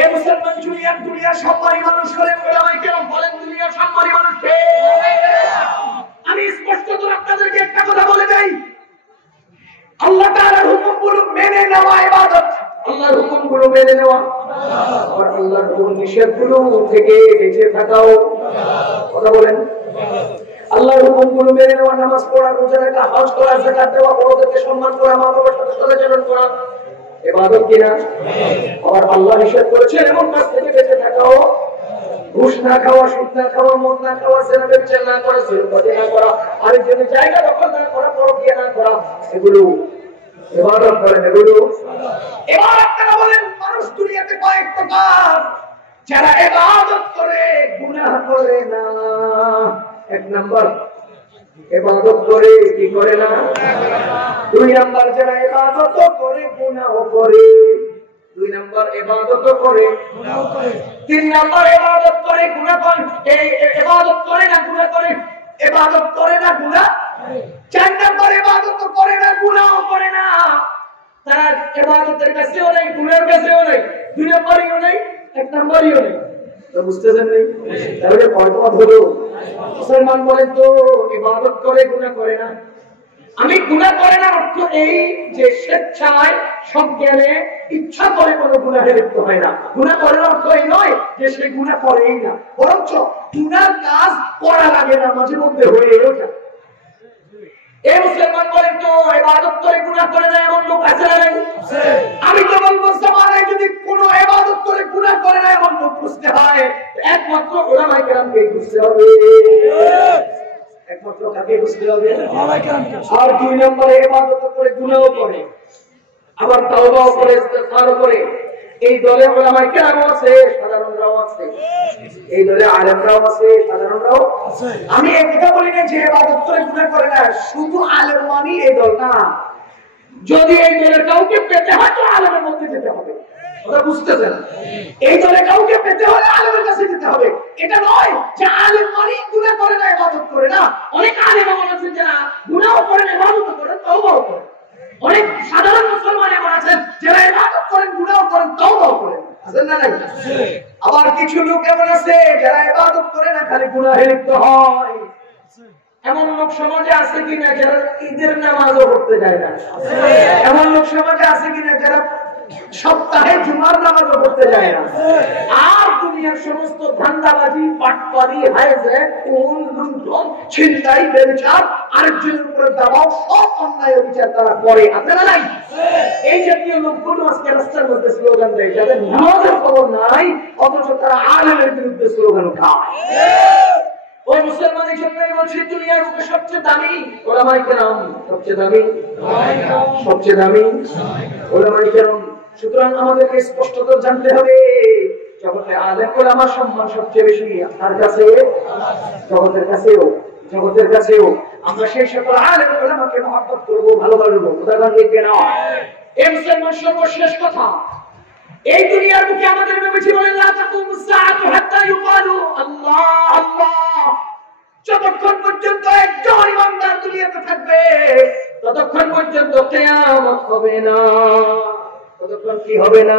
এই মুসলমান দুনিয়ার সম্মানী মানুষ হলেন ওলামায়ে কেরাম। বলেন দুনিয়ার সম্মানী মানুষ কে? আমি স্পষ্ট করে আপনাদেরকে একটা কথা বলে দেই, আল্লাহ তাআলার হুকুমগুলো মেনে নেওয়া ইবাদত। আল্লাহর হুকুমগুলো মেনে নেওয়া, আর আল্লাহর হুকুম নিষেধগুলো থেকে বেঁচে থাকাও। কথা বলেন, আল্লাহর হুকুমগুলো মেনে নেওয়া, নামাজ পড়া, রোজা রাখা, হজ করা, যাকাত দেওয়া, বড়দেরকে সম্মান করা, মা বাবার সাথে সদাচরণ করা ইবাদত কিনা? আর আল্লাহ নিষেধ করেছেন এমন কাজ থেকে বেঁচে থাকাও। ঘুষ না খাওয়া, সুদ না খাওয়া, মদ না খাওয়া, জেনা ব্যভিচার না করা, জিলবাজি না করা, আরেকজনের জায়গা দখল না করা, পরকীয়া না করা, এগুলো ইবাদত করেন। এগুলো এবার আপনারা বলেন, মানুষ দুনিয়াতে কয়েক প্রকার, যারা ইবাদত করে গুনাহ করে না। এক নাম্বার, ইবাদত করে কি করে না? দুই নাম্বার, যারা ইবাদত করে গুনাহ করে। দুই নাম্বার, ইবাদত করে গুনাহ করে। তিন নাম্বার, ইবাদত করে গুনাহ করে। এই ইবাদত করে না গুনাহ করে, ইবাদত করে না গুনাহ। চার নাম্বার, ইবাদত করে না গুনাহ করে না, তারা ইবাদতের কাছেও নেই, গুনাহের কাছেও নেই। দুই নাম্বারইও নেই, এক নাম্বারইও নেই। তো বুঝতেছেন নেই? তাহলে কয় পদ হলো? মুসলমান বলেন তো, ইবাদত করে গুনাহ করে না। আমি গুনাহ করে না অর্থ এই যে স্বেচ্ছায় সজ্ঞানে ইচ্ছা করে কোনো গুনাহে লিপ্ত হয় না। গুনাহ করার অর্থ এই নয় যে সে গুনাহ করেই না, বরঞ্চ গুনার কাজ করা লাগে না, মাঝে মধ্যে হয়েও যায়। এই মুসলমান বলেন তো ইবাদত করে গুনাহ করে না এমন লোক আছে না? আমি তো বলবো সমাজে যদি কোনো ইবাদত করে গুনাহ করে না এমন লোক খুঁজতে হয়, একমাত্র উলামায়ে কেরামকে খুঁজতে হবে। একমাত্র কাকে খুঁজতে হবে? উলামায়ে কেরামকে। আর দুই নম্বরে ইবাদত করে গুনাহও করে, আবার তাওবাও করে, ইস্তিগফারও করে। এই দলে উলামায়ে কেরাম আছে, সাধারণরাও আছে। এই দলে আলেমরাও আছে, সাধারণরাও আছে। আমি এই কথা বলি না যে ইবাদত করে গুনাহ করে না শুধু আলেম মানি এই দল না। যদি এই দলে কাউকে পেতে হয় তো আলেমের মধ্যে যেতে হবে, ওরা বুঝতেছেন? এই দলে কাউকে পেতে হলে আলেমের কাছে যেতে হবে। এটা নয় যে আলেম মানি গুনাহ করে না ইবাদত করে না। অনেক আলেম এমন আছেন যারা গুনাহও করে না ইবাদতও করে, তাওবাও করে। অনেক সাধারণ মুসলমান এমন আছেন যারা ইবাদত করেন, গুনাহ করেন, তাওবাও করেন। আছেন না নাই? আবার কিছু লোক এমন আছে যারা ইবাদত করে না, খালি গুনাহে লিপ্ত হয়। এমন লোক সমাজে আছে কিনা যারা ঈদের নামাজও পড়তে যায় না? এমন লোক সমাজে আছে কিনা যারা সপ্তাহে জুমার নামাজও পড়তে যায় না? আর দুনিয়ার সমস্ত ধান্দাবাজি, পাটপারি, হায়জে, খুন, লুণ্ঠন, ছিনতাই, ব্যভিচার, আরেকজনের উপরে দাবাও, সব অন্যায় বিচার তারা করে। আছে না নাই? এই জাতীয় লোকগুলো আজকে রাস্তার মধ্যে স্লোগান দেয়, যাদের নামাজের খবর নাই, অথচ তারা আলেমের বিরুদ্ধে স্লোগান উঠায়। ওই মুসলমানের জন্য বলছি দুনিয়ার বুকে সবচেয়ে দামি উলামায়ে কেরাম, সবচেয়ে দামি, সবচেয়ে দামি উলামায়ে কেরাম। সুতরাং আমাদেরকে স্পষ্ট করে জানতে হবে জগতে আলেম উলামার সম্মান সবচেয়ে বেশি আপনার কাছে, জগতের কাছেও আমরা সেই সকল আলেম উলামাকে মহব্বত করব, ভালোবাসবো। উদাহরণ লিখে নাও। এই মুসলমান সর্বশেষ কথা, এই দুনিয়ার বুকে আমাদের নবীজি বলেন লা তাকুমুস সাআতু হাত্তা ইউকালু আল্লাহ আল্লাহ। যতক্ষণ পর্যন্ত একজন ইমানদার দুনিয়াতে থাকবে ততক্ষণ পর্যন্ত কিয়ামত হবে না। ততক্ষণ কি হবে না?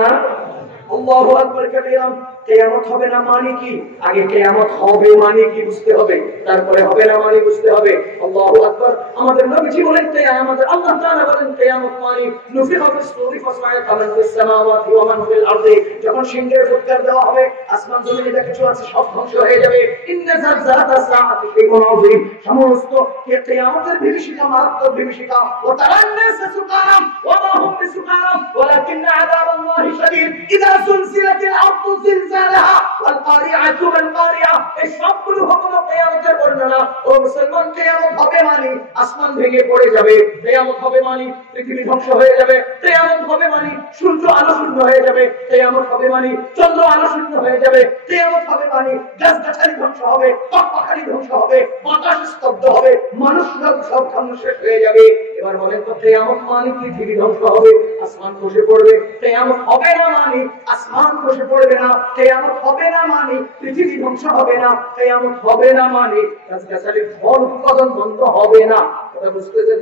আল্লাহু আকবার কবিরা। কিয়ামত হবে না মানে কি? আগে কিয়ামত হবে মানে কি বুঝতে হবে, তারপরে হবে না মানে বুঝতে হবে। আল্লাহু আকবার। আমাদের নবীজি বলেন কিয়ামত, আল্লাহ তাআলা বলেন কিয়ামত মানে নুফিখা ফিস সূরি ফাসমা'a মান ফিস সামাওয়াতি ওয়া মান ফিল আরদি। যখন সিংহের ফুৎকার দেওয়া হবে, আসমান জমিনে যা কিছু আছে সব ধ্বংস হয়ে যাবে। ইন্না যালজালাতাস সাআতি শাইউন আযীম। সমস্ত কিয়ামতের বিভীষিকা মারাত্মক বিভীষিকা। ওয়া তারান্নাস সুকারা ওয়া মা হুম বিসুকারা ওয়ালাকিন্না আযাবাল্লাহি শাদীদ। ইযা সুলসিলাতিল আরদু জিলজালাহা ওয়াল কারিআতু মাল কারিআ। এই সবগুলো হুকুম কিয়ামতের বর্ণনা। ও মুসলমান, কিয়ামত হবে মানে আসমান ভেঙে পড়ে যাবে, কিয়ামত হবে মানে পৃথিবী ধ্বংস হয়ে যাবে, কিয়ামত হবে মানে সূর্য আলো শূন্য হয়ে যাবে, কিয়ামত হবে মানে চন্দ্র আলো শূন্য হয়ে যাবে, কিয়ামত হবে মানে গাছগাছালি ধ্বংস হবে, পাখি ধ্বংস হবে, বাতাস স্তব্ধ হবে, মানুষ সব ধ্বংস শেষ হয়ে যাবে। এবার বলেন তো কিয়ামত মানে পৃথিবী ধ্বংস হবে, আসমান খসে পড়বে? কিয়ামত হবে না মানে আসমান খসে পড়বে না, কিয়ামত হবে না মানে পৃথিবী ধ্বংস হবে না, কিয়ামত হবে না মানে গাছগাছালি ফল উৎপাদন বন্ধ হবে না। কথা বুঝতেছেন?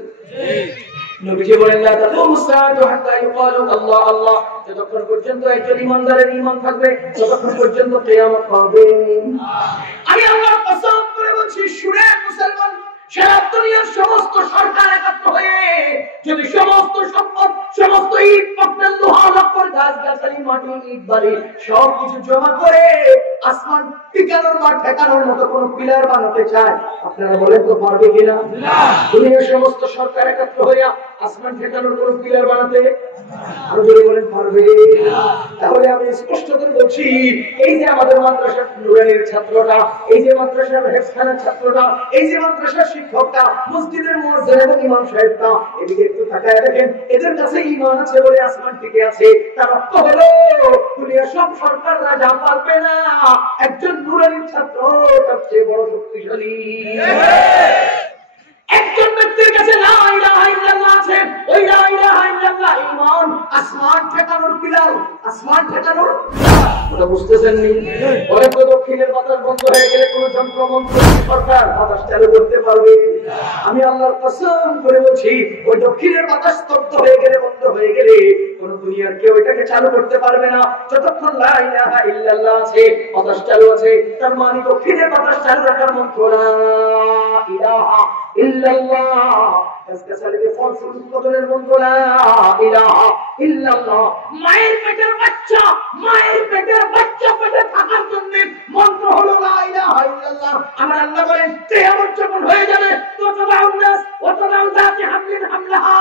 নবীজি বলেন লা তাকুমুস সাআতু হাত্তা ইউকালু আল্লাহ আল্লাহ। যতক্ষণ পর্যন্ত একজন ঈমানদারের ঈমান থাকবে ততক্ষণ পর্যন্ত কিয়ামত হবে। আমি আল্লাহর কসম করে বলছি, শুনেন মুসলমান, সারা দুনিয়ার সমস্ত সরকার একত্র হয়ে যদি সমস্ত সম্পদ, সমস্ত ইট পাথর লোহা লক্কর গাছগাছালি মাটি ইট বালি সবকিছু জমা করে আসমান টিকানোর বা ঠেকানোর মতো কোন পিলার বানাতে চায়, আপনারা বলেন তো পারবে কিনা? না। দুনিয়ার সমস্ত সরকার একত্র হয়ে আসমান ঠেকানোর কোন পিলার বানাতে আরো জোরে বলেন পারবে? তাহলে আমি স্পষ্ট করে বলছি, এই যে আমাদের মাদ্রাসার নুরানির ছাত্রটা, এই যে মাদ্রাসার হেফখানার ছাত্রটা, এই যে মাদ্রাসার শিক্ষকটা, মসজিদের মুয়াজ্জিন এবং ইমাম সাহেবটা, এদিকে একটু তাকায় দেখেন, এদের কাছে ঈমান আছে বলে আসমান টিকে আছে। তার অর্থ হলো দুনিয়ার সব সরকাররা যা পারবে না, একজন নুরানির ছাত্র সবচেয়ে বড় শক্তিশালী। একজন ব্যক্তির কাছে লা ইলাহা ইল্লাল্লাহ আছে, ওই লা ইলাহা ইল্লাল্লাহ ঈমান, আসমান ঠেকানোর পিলার, আসমান ঠেকানোর। ওটা বুঝতেছেন নি? বলে তো দক্ষিণের বাতাস বন্ধ হয়ে গেলে কোন যন্ত্র মন্ত্র সরকার বাতাস চালু করতে পারবে? আমি আল্লাহর কসম করে বলছি ওই দক্ষিণের বাতাস স্তব্ধ হয়ে গেলে, বন্ধ হয়ে গেলে কোন দুনিয়ার কেউ এটাকে চালু করতে পারবে না যতক্ষণ লা ইলাহা ইল্লাল্লাহ আছে, বাতাস চালু আছে। তার মানে দক্ষিণের বাতাস চালু রাখার মন্ত্র লা ইলাহা ইল্লাল্লাহ, গাছগাছালিতে ফল ফুল উৎপাদনের মন্ত্র লা ইলাহা ইল্লাল্লাহ। মায়ের পেটের বাচ্চা, মায়ের পেটের বাচ্চা পেটে থাকার জন্য মন্ত্র হলো লা ইলাহা ইল্লাল্লাহ। আমার আল্লাহ বলেন কিয়ামত যখন হয়ে যাবে তো তাবাউন নাস ওয়া তাবাউ যাতি হামলিন হামলাহা,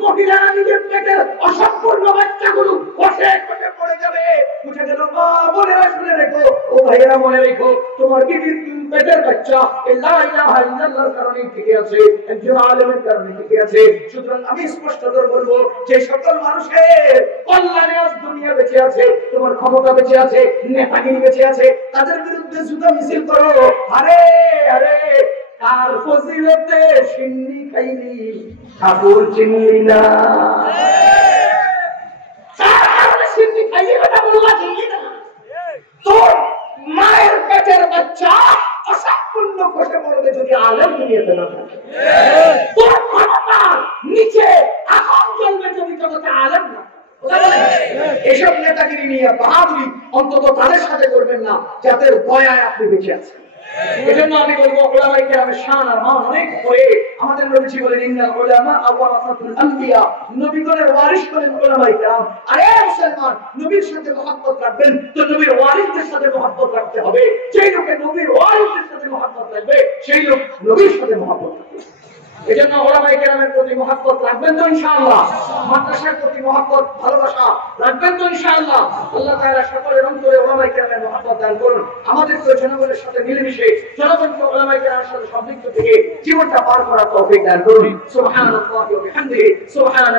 মহিলারা নিজের পেটের অসম্পূর্ণ বাচ্চাগুলো বসে বসে পড়ে যাবে। উঠে গেল মা, বোনেরা শুনে রেখো, ও ভাইয়েরা মনে রেখো, তোমার কি পেটের বাচ্চা এই লা ইলাহা ইল্লাল্লাহর কারণে টিকে আছে, একজন আলেমের কারণে টিকে আছে। সুতরাং আমি স্পষ্ট করে বলবো যে সকল মানুষের কল্যাণে আজ দুনিয়া বেঁচে আছে, তোমার ক্ষমতা বেঁচে আছে, নেতাগিরি বেঁচে আছে, তাদের বিরুদ্ধে জুতা মিছিল করো। আরে আরে কার ফজিলতে সিন্নি খাইলি ঠাকুর চিনলি না, সিন্নি খাইলি কথা বললা চিনলি না। তোর মায়ের পেটের বাচ্চা অসম্পূর্ণ খসে পড়বে যদি আলেম দুনিয়াতে না থাকে। তোর ক্ষমতার নিচে আগুন জ্বলবে যদি জগতে আলেম না। এসব নেতাগিরি নিয়ে বাহাদুরি অন্তত তাদের সাথে করবেন না যাদের দয়ায় আপনি বেঁচে আছেন। এজন্য আমি বলবো উলামায়ে কেরামের শান আর মান অনেক পরে। আমাদের নবীজি বলেন ইন্নাল উলামা ওয়ারাসাতুল আম্বিয়া, নবীগণের ওয়ারিস হলেন উলামায়ে কেরাম। আরে মুসলমান, নবীর সাথে মহব্বত রাখবেন তো নবীর ওয়ারিসদের সাথে মহব্বত রাখতে হবে। যেই লোকে নবীর ওয়ারিসদের সাথে মহব্বত রাখবে সেই লোক নবীর সাথে মহব্বত রাখবে। এজন্য উলামায়ে কেরামের প্রতি মহব্বত রাখবেন তো ইনশাআল্লাহ, মাদ্রাসার প্রতি মহব্বত ভালোবাসা রাখবেন তো ইনশাআল্লাহ। আল্লাহ তাআলা সকলের অন্তরে উলামায়ে কেরামের মহব্বত দান করুন। আমাদের তো জনগণের সাথে মিলেমিশে জনগণকে উলামায়ে কেরামের সাথে সম্পৃক্ত থেকে জীবনটা পার করার তৌফিক দান করুন। সুবহানাল্লাহি ওয়া বিহামদিহি সুবহান